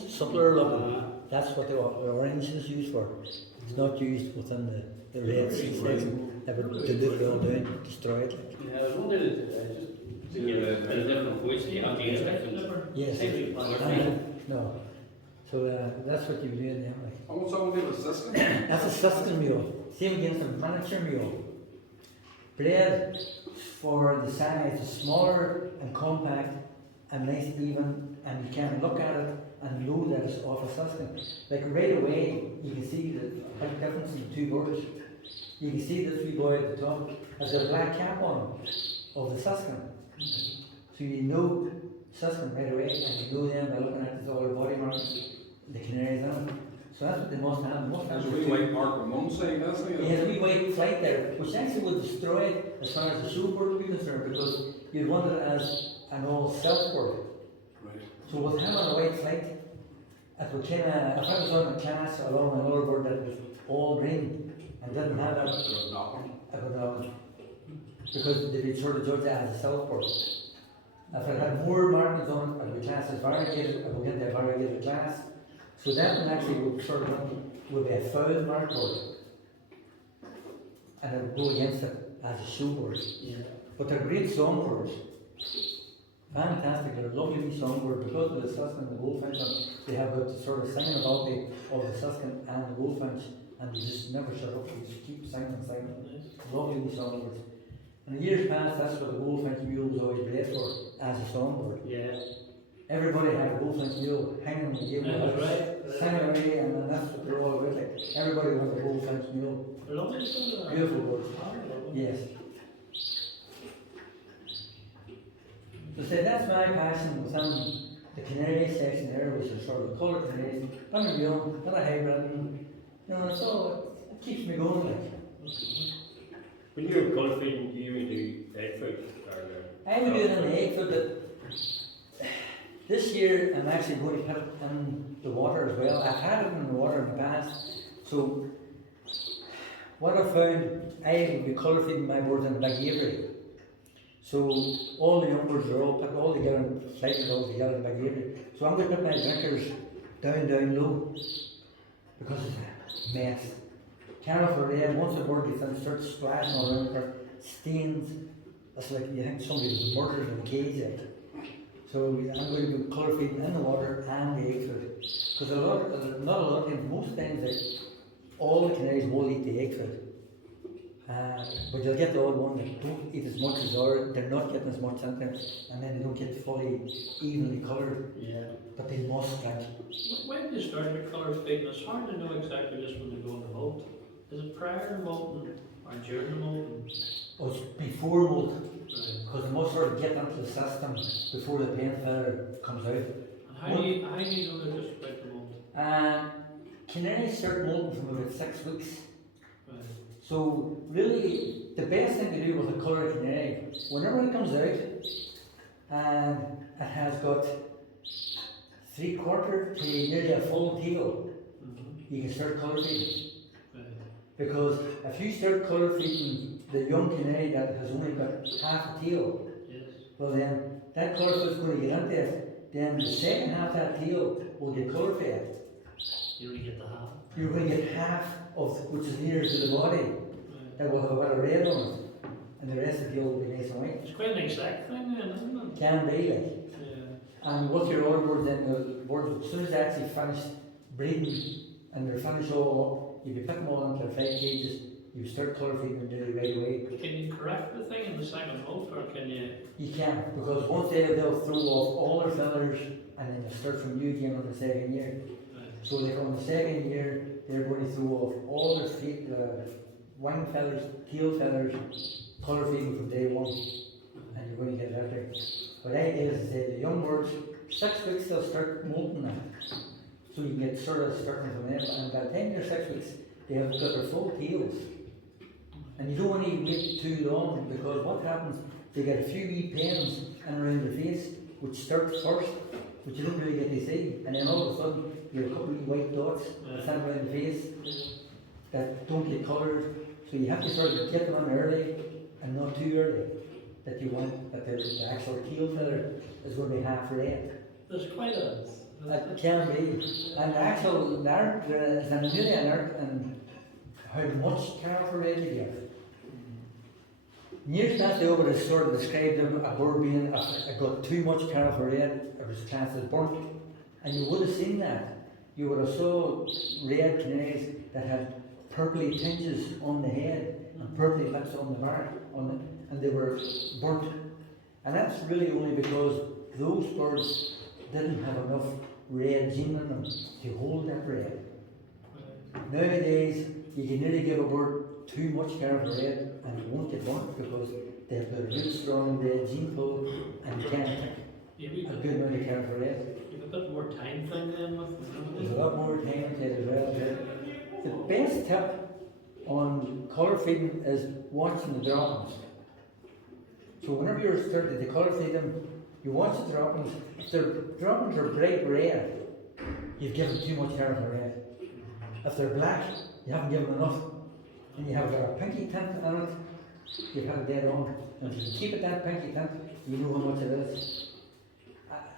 subtler looking. That's what the orange is used for. It's not used within the red sea section. That would dilute it all down, destroy it. Like. Yeah, I was wondering, just to get a different points, you have to use different. Yes. No. So that's what you're doing there. Like. And what's on with the system? That's a Sussex mule. Same against a miniature mule. Bred for the size, it's smaller and compact and nice even, and you can look at it and know that it's off a Sussex. Like right away, you can see the big difference in the two birds. You can see this wee boy at the top has a black cap on of the Sussex. So you know Sussex right away, and you know them by looking at all their body marks, the canaries on it. So that's what they must have. There's a wee white mark on one side, isn't it? He has a wee white flight there, which actually would destroy it as far as the show bird would be concerned, because you'd want it as an all self bird. Right. So with him on a white flight, it would kind of, if I was on a class along another bird that was all green and didn't have it, There's nothing. I would because they'd be sort of judged as a self bird. If it had more markings on it, it would be classed as variegated, it would get into a variegated class. So that one actually would sort of would be a foul mark bird. And it would go against it as a show bird. Yeah. But they're great songbirds. Fantastic, they're a lovely wee songbird because of the Sussex and the goldfinch. They have a sort of singing ability of the Sussex and the goldfinch, and they just never shut up, they just keep singing. Lovely wee songbirds. In the years past, that's what the goldfinch mule was always bred for, as a songbird. Yeah. Everybody had a goldfinch mule hanging in the gable, That's right. singing away, and that's what they're all about. Like, everybody wants a goldfinch mule. Lovely stuff. Beautiful birds. Lovely. Yes. So that's my passion within the canary section there, which is sort of coloured canaries, not a mule, not a hybrid, and, you know, so it keeps me going. Like. When you're colour feeding, do you do egg food? I would do it in the egg food, but this year I'm actually going to put it in the water as well. I've had it in the water in the past, so what I found, I would be colour feeding my birds in big aviary. So all the young birds are all put all together, cycled all together in a big area. So I'm going to put my blinkers down low because it's a mess. Canary for red, once the bird gets in, starts splashing all around her, stains. It's like you think somebody was murdered in a cage. Like. So I'm going to do colour feeding in the water and the egg food. Because not a lot of times, most times, like, all the canaries will eat the egg food. But you'll get the odd one that don't eat as much as they're not getting as much in there, and then they don't get fully evenly coloured. Yeah. But they must drink. When do you start your colour feeding? It's hard to know exactly just when they go in the molt. Is it prior to molting or during the molting? Oh, it's before molt, Right. because they must sort of get into the system before the paint feather comes out. And how do you know they're just about to molt? Canaries start molting from about 6 weeks. Right. So really, the best thing to do with a coloured canary, whenever it comes out and it has got 3/4 to nearly a full tail, you can start colour feeding. Right. Because if you start colour feeding the young canary that has only got half a tail, Yes. well then that colour feed's going to get into it. Then the second half of that tail will get colour fed. You only get the half. You're going to get half of which is near to the body Right. that will have a bit of red on it, and the rest of the tail will be nice and white. It's quite an exact thing then, isn't it? Can be like. Yeah. And with your other birds, then the birds, as soon as they actually finish breeding and they're finished all up, you be putting them all into their flight cages, you start colour feeding them nearly right away. Can you correct the thing in the second molt, or can you? You can, because once they'll throw off all their feathers and then they'll start from new again on the second year. Right. So like on the second year, they're going to throw off all their feet, wing feathers, tail feathers, colour feeding from day one, and you're going to get that there. But the idea is to say the young birds, 6 weeks they'll start molting now. So you can get sort of starting from them, and by the time they're 6 weeks, they have got their full tails. And you don't want to wait too long, because what happens, they get a few wee pens in around their face, which start first, which you don't really get to see, and then all of a sudden you have a couple of wee white dots that stand around the face that don't get coloured. So you have to sort of get them in early and not too early, that you want that the actual tail feather is going to be half red. There's quite a. That can be. And the actual art, there is really an art in how much careful red you get. Years past they would have sort of described a bird being got too much careful red, it was classed as burnt. And you would have seen that. You would have saw red canaries that had purpley tinges on the head and purpley bits on the back, and they were burnt. And that's really only because those birds didn't have enough red gene in them to hold that red. Nowadays, you can nearly give a bird too much careful red and you won't get burnt because they have got a really strong red gene pool and you can't take a good amount of careful red. You have a bit more time thing then with them. There's a lot more time to it as well. The best tip on colour feeding is watching the droppings. So whenever you're starting to colour feed them, you watch the droppings. If the droppings are bright red, you've given too much careful red. If they're black, you haven't given enough. And you have got a pinky tint on it, you have it dead on. And if you keep it that pinky tint, you know how much it is.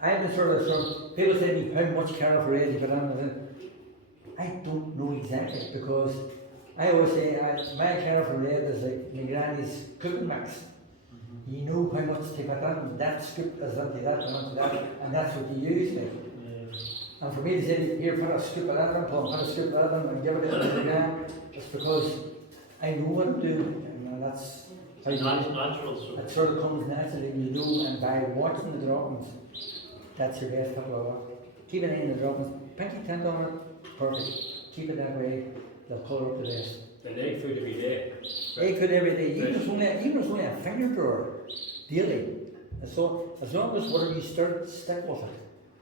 I've been sort of, people say to me, how much careful red you put on it. I don't know exactly, because I always say my careful red is like my granny's cooking mix. You know how much to put on, that scoop is into that and into that, and that's what you use. Like. And for me to say, here, put a scoop of that on, put a scoop of that on, and give it to the gran, it's because I know what I'm doing, and that's how It's you natural, so. it sort of comes naturally, you do, and by watching the droppings, that's your best couple of hours. Keep an eye on the droppings, pinky tint on it, perfect. Keep it that way, they'll colour up the best. And egg food every day. Egg food every day, even if it's only a finger drawer, daily. And so, as long as whatever you start, stick with it.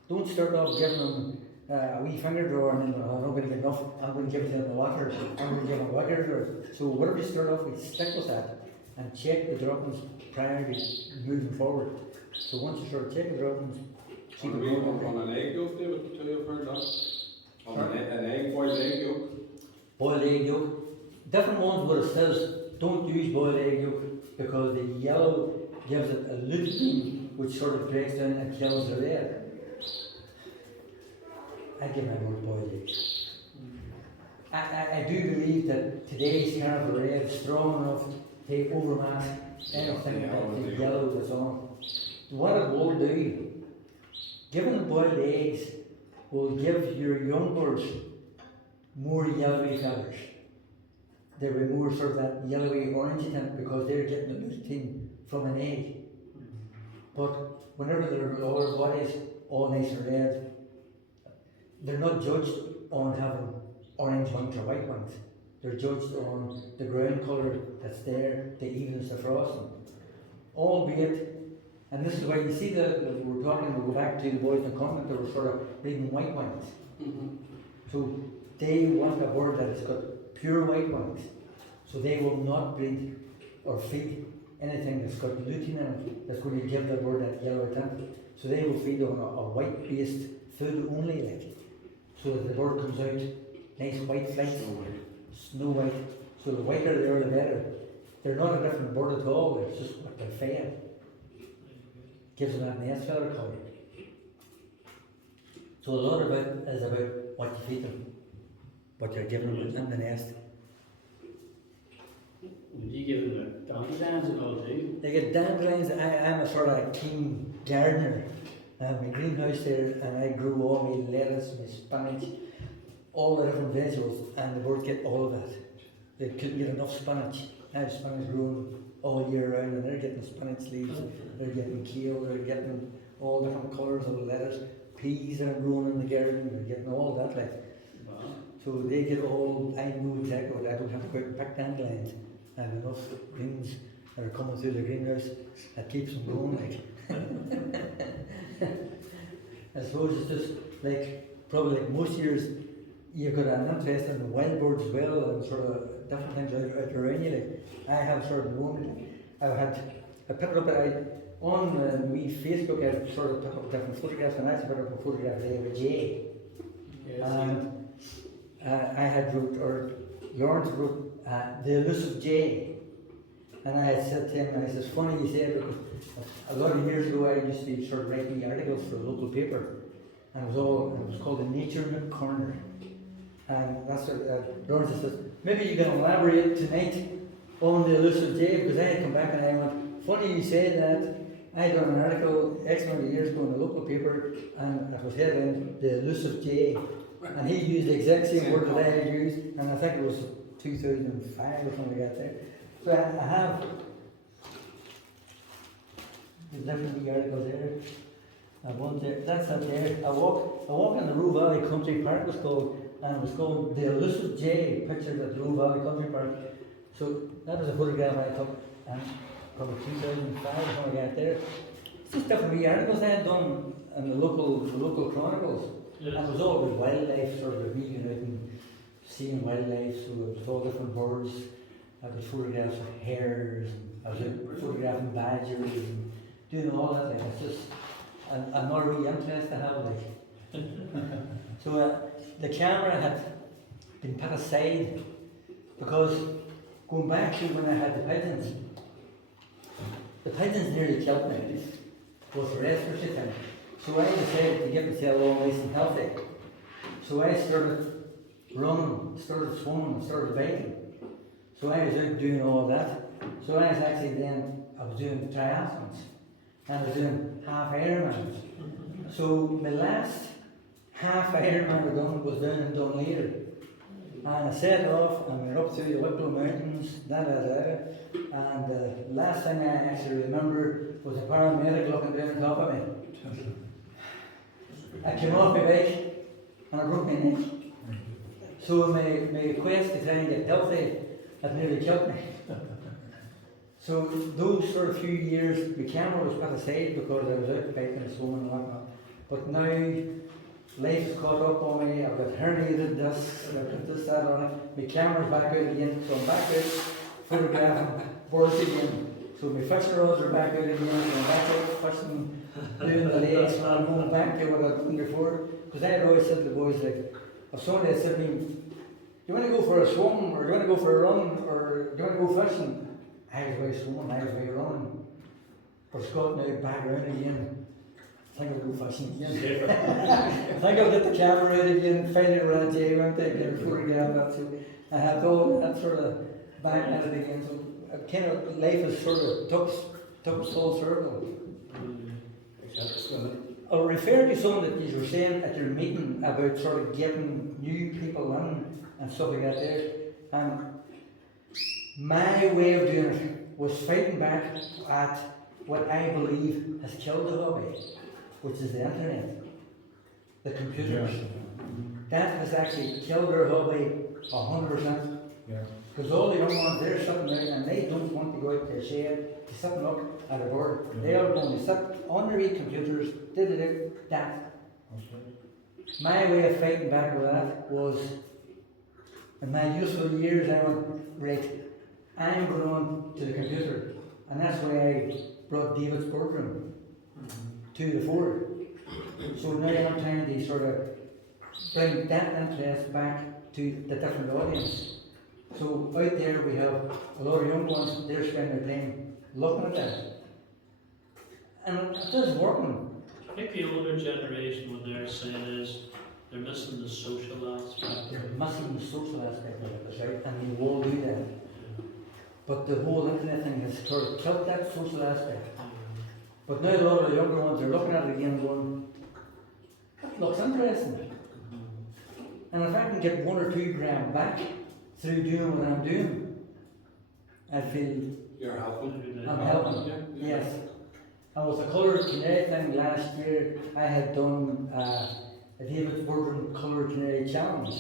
Don't start off giving them a wee finger drawer and then, I'm not going to get enough, I'm going to give it to them a water, I'm going to give them a wicker drawer. So whatever you start off with, stick with that and check the droppings prior to moving forward. So once you start checking the droppings, keep it going. On an egg yolk, David, tell you heard that? On an egg, boiled egg yolk? Boiled egg yolk. Different ones where it says don't use boiled egg yolk because the yellow gives it a lutein which sort of breaks down and kills the red. I give my word boiled eggs. I do believe that today's carnival red is strong enough to overmatch anything that the yellow that's on. What it will do, giving the boiled eggs will give your young birds more yellowy feathers. There will be more sort of that yellowy orangey tint because they're getting the lutein from an egg. But whenever their lower bodies all nice and red, they're not judged on having orange wings or white wings. They're judged on the ground colour that's there, the evenness of frosting. Albeit, and this is why you see that we're talking, we'll go back to the boys in the comment, they were sort of breeding white wings. So they want a bird that has got pure white wings. So they will not breed or feed anything that's got lutein in it that's going to give the bird that yellow tint. So they will feed on a white based food only, like, so that the bird comes out nice white flights, snow white. So the whiter they are, the better. They're not a different bird at all, it's just what they're fed. Gives them that nest feather colour. So a lot of it is about what you feed them, what you're giving them in the nest. Would you give them a dandelions and all too? They get dandelions. I'm a sort of keen gardener. I have my greenhouse there and I grew all my lettuce, my spinach, all the different vegetables, and the birds get all of that. They couldn't get enough spinach. I have spinach growing all year round and they're getting spinach leaves, they're getting kale, they're getting all different colours of lettuce. Peas are growing in the garden, they're getting all that, like. Wow. So they get all, I know exactly what, I don't have to go out and pick dandelions. I have enough greens that are coming through the greenhouse that keeps them going, like. I suppose it's just like, probably like most years, you've got an interest in the wild birds as well and sort of different things out around you. Like, I have sort of known, I picked up, on my Facebook, I sort of picked up different photographs, and I actually picked up a photograph today of a jay. And I had wrote, or Lawrence wrote, the elusive jay. And I had said to him, and I said, it's funny you say it, because a lot of years ago I used to be sort of writing articles for a local paper, and it was called the Nature Nook Corner. And that's what Lawrence says, maybe you can elaborate tonight on the elusive jay, because I had come back and I went, funny you say that. I had done an article X amount of years ago in the local paper, and it was headlined the elusive jay. And he used the exact same word that I had used, and I think it was 2005 or something like that there. So I have the different wee articles there. One there, that's it there. I walk in the Roe Valley Country Park, it was called, and it was called the elusive jay, pictured at the Roe Valley Country Park. So that was a photograph I took, and probably 2005 or something like that there. It's just different wee articles I had done in the local chronicles. Yes. And it was all with wildlife, sort of being out and seeing wildlife, so it was all different birds. I was photographs of hares, I was out photographing badgers and doing all that. Like, it's just another wee interest to have. Like. So the camera had been put aside because going back to when I had the pigeons nearly killed me with the respiratory thing. So I decided to get myself all nice and healthy. So I started running, started swimming, started biking. So I was out doing all that. So I was actually I was doing triathlons. And I was doing half Ironmans. So my last half Ironman I done was down in Dunleer. And I set off and went up through the Wicklow Mountains, and the last thing I actually remember was a paramedic looking down on top of me. I came off my bike and I broke my neck. So my quest to try and get healthy had nearly killed me. So those sort of few years, the camera was put aside because I was out biking and swimming and whatnot. But now life has caught up on me. I've got herniated discs, I've got this, that on it. My camera's back out again, so I'm back out photographing birds again. So my fishing rods are back out again, so I'm back out fishing, doing the legs, and I'm going back to what I've done before. Because I had always said to the boys, like, if somebody had said to me, do you want to go for a swim, or do you want to go for a run, or do you want to go fishing? I was away swimming, I was away running. but it's got now back around again. I think I'll go fishing again. Safer. I think I'll get the camera out again, find it around Jay, won't I, again, photograph that, so I have all that sort of back at it again, so kind of life is sort of took us full circle. Except swimming. I'll refer to something that you were saying at your meeting about sort of getting new people in and stuff like that there. My way of doing it was fighting back at what I believe has killed the hobby, which is the internet, the computers. That has actually killed our hobby 100%. Yeah. Because all the young ones, they're sitting there and they don't want to go out to a shed to sit and look at a board. They are going to sit on their computers, that. My way of fighting back with that was, in my useful years, I went, right, I'm going on to the computer. And that's why I brought Davidsbirdroom to the fore. So now I'm trying to sort of bring that interest back to the different audience. So out there we have a lot of young ones, they're spending their time looking at that. And it is working. I think the older generation, what they're saying is they're missing the social aspect. They're missing the social aspect of it, that's right, and we all do that. But the whole internet thing has sort of killed that social aspect. But now a lot of the younger ones are looking at it again going, that looks interesting. And if I can get 1 or 2 grand back through doing what I'm doing, I feel You're helping. I'm helping. Yeah. Yes. And with the colour canary thing last year, I had done a Davidsbirdroom Colour Canary Challenge.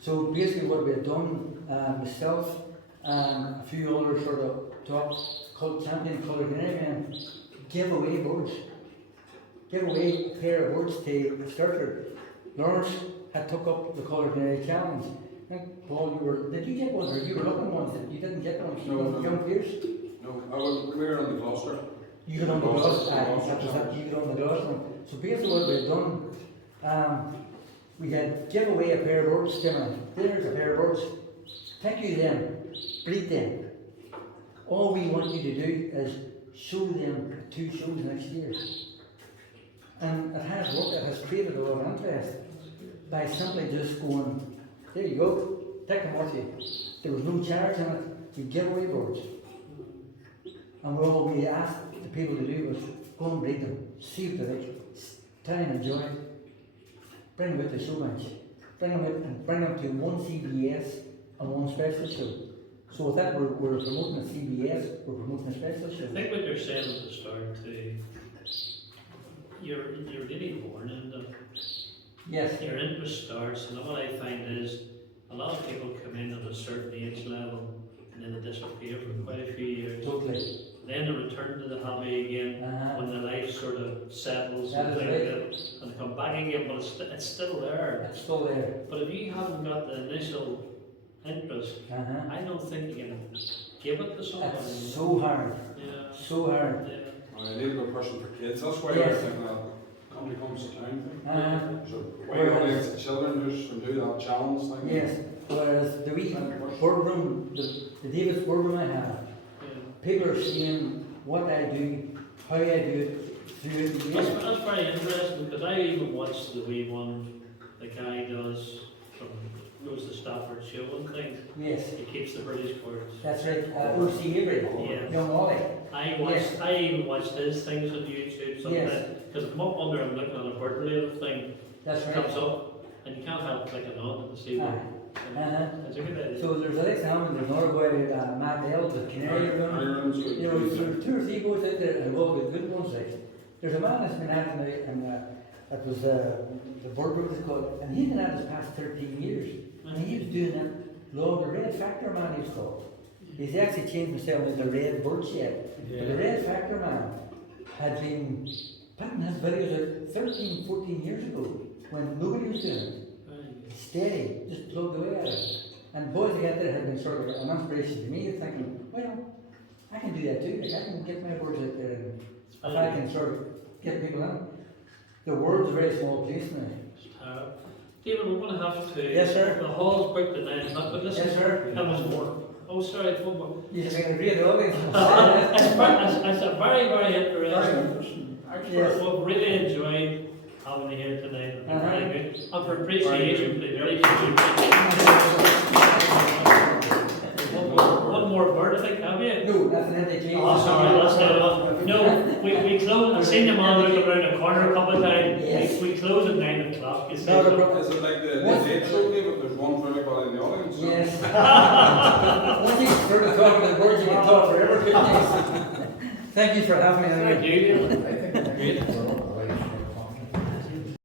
So basically what we had done, myself and a few other sort of top champion colour canary men, give away birds. Give away a pair of birds to a starter. Lawrence had took up the Colour Canary Challenge. I think, Paul, did you get one, or you were looking ones that you didn't get one? No. Young Pierce? No, we were on the Gloucester. You got on the glass, you got on the glass one. So basically what we've done, we had give away a pair of birds, there's a pair of birds. Take you them, breed them. All we want you to do is show them 2 shows next year. And it has worked, it has created a lot of interest by simply just going, there you go, take them with you. There was no charge in it, we give away birds. And all we asked the people to do was go and breed them, see what they like, try and enjoy it. Bring them out to show match. Bring them out and bring them to 1 CBS and 1 special show. So with that we're promoting a CBS, we're promoting a special show. I think what you're saying at the start too, you're really born into it. Yes. Your interest starts, and what I find is a lot of people come in at a certain age level and then they disappear for quite a few years. Totally. Then they return to the hobby again when the life sort of settles That and is things right. like that, and come back again, but it's still there. It's still there. But if you haven't got the initial interest, I don't think you can give it to somebody. It's so hard. Yeah. So hard. Yeah. I need a good person for kids. That's why Yes. I think that company comes to town. Uh-huh. So why not against the children who do that challenge thing? Yes. Whereas the wee boardroom, the Davidsbirdroom I have, Yeah. people are seeing what I do, how I do it through the That's, year. that's very interesting because I even watched the wee one the guy does from goes to Stafford show and things. Yes. He keeps the British courts. That's right. O.C. Avery. Yeah. Young Wally. I even watched his things on YouTube sometimes Yes. because if I'm up under I'm looking at a bird related thing That's that right. comes up and you can't help clicking on it to see what. Uh-huh. It's a good idea. So there's Alex Hammond, there's another guy, Matt Bell, the Canary Room. You know, there's 2 or 3 boys out there and all the good ones. Like, there's a man that's been at it, and it was the Boardroom is called, and he's been at it the past 13 years. And he was doing that long, the Red Factor Man he's called. He's actually changed himself into the Red Bird Shed. But the Red Factor Man had been putting his videos out 13, 14 years ago when nobody was doing it. Steady, just plugged away at it. And boys like that had been sort of an inspiration to me, thinking, well, I can do that too. Like, I can get my birds out there and if I can sort of get people in. The world's a very small place now. David, we're going to have to. Yes, sir. The hall's booked at 9 o'clock, but listen. Yes, sir. That was more. I Oh, sorry, football. You've been a great audience. It's a very, very interesting. Yes. We've really enjoyed having you here tonight. It's been very good. And for appreciation, please. One more word, I think, have you? No, that's an empty case. Oh, sorry, that's it. No, we close. I've seen the man look around the corner a couple of times. Yes. We close at 9 o'clock. You see. Not a problem. Is it like the late show game, if there's one for everybody in the audience? Yes. Once you start to talk about words, you can talk forever, couldn't you? Thank you for having me. Thank you. I think it's great.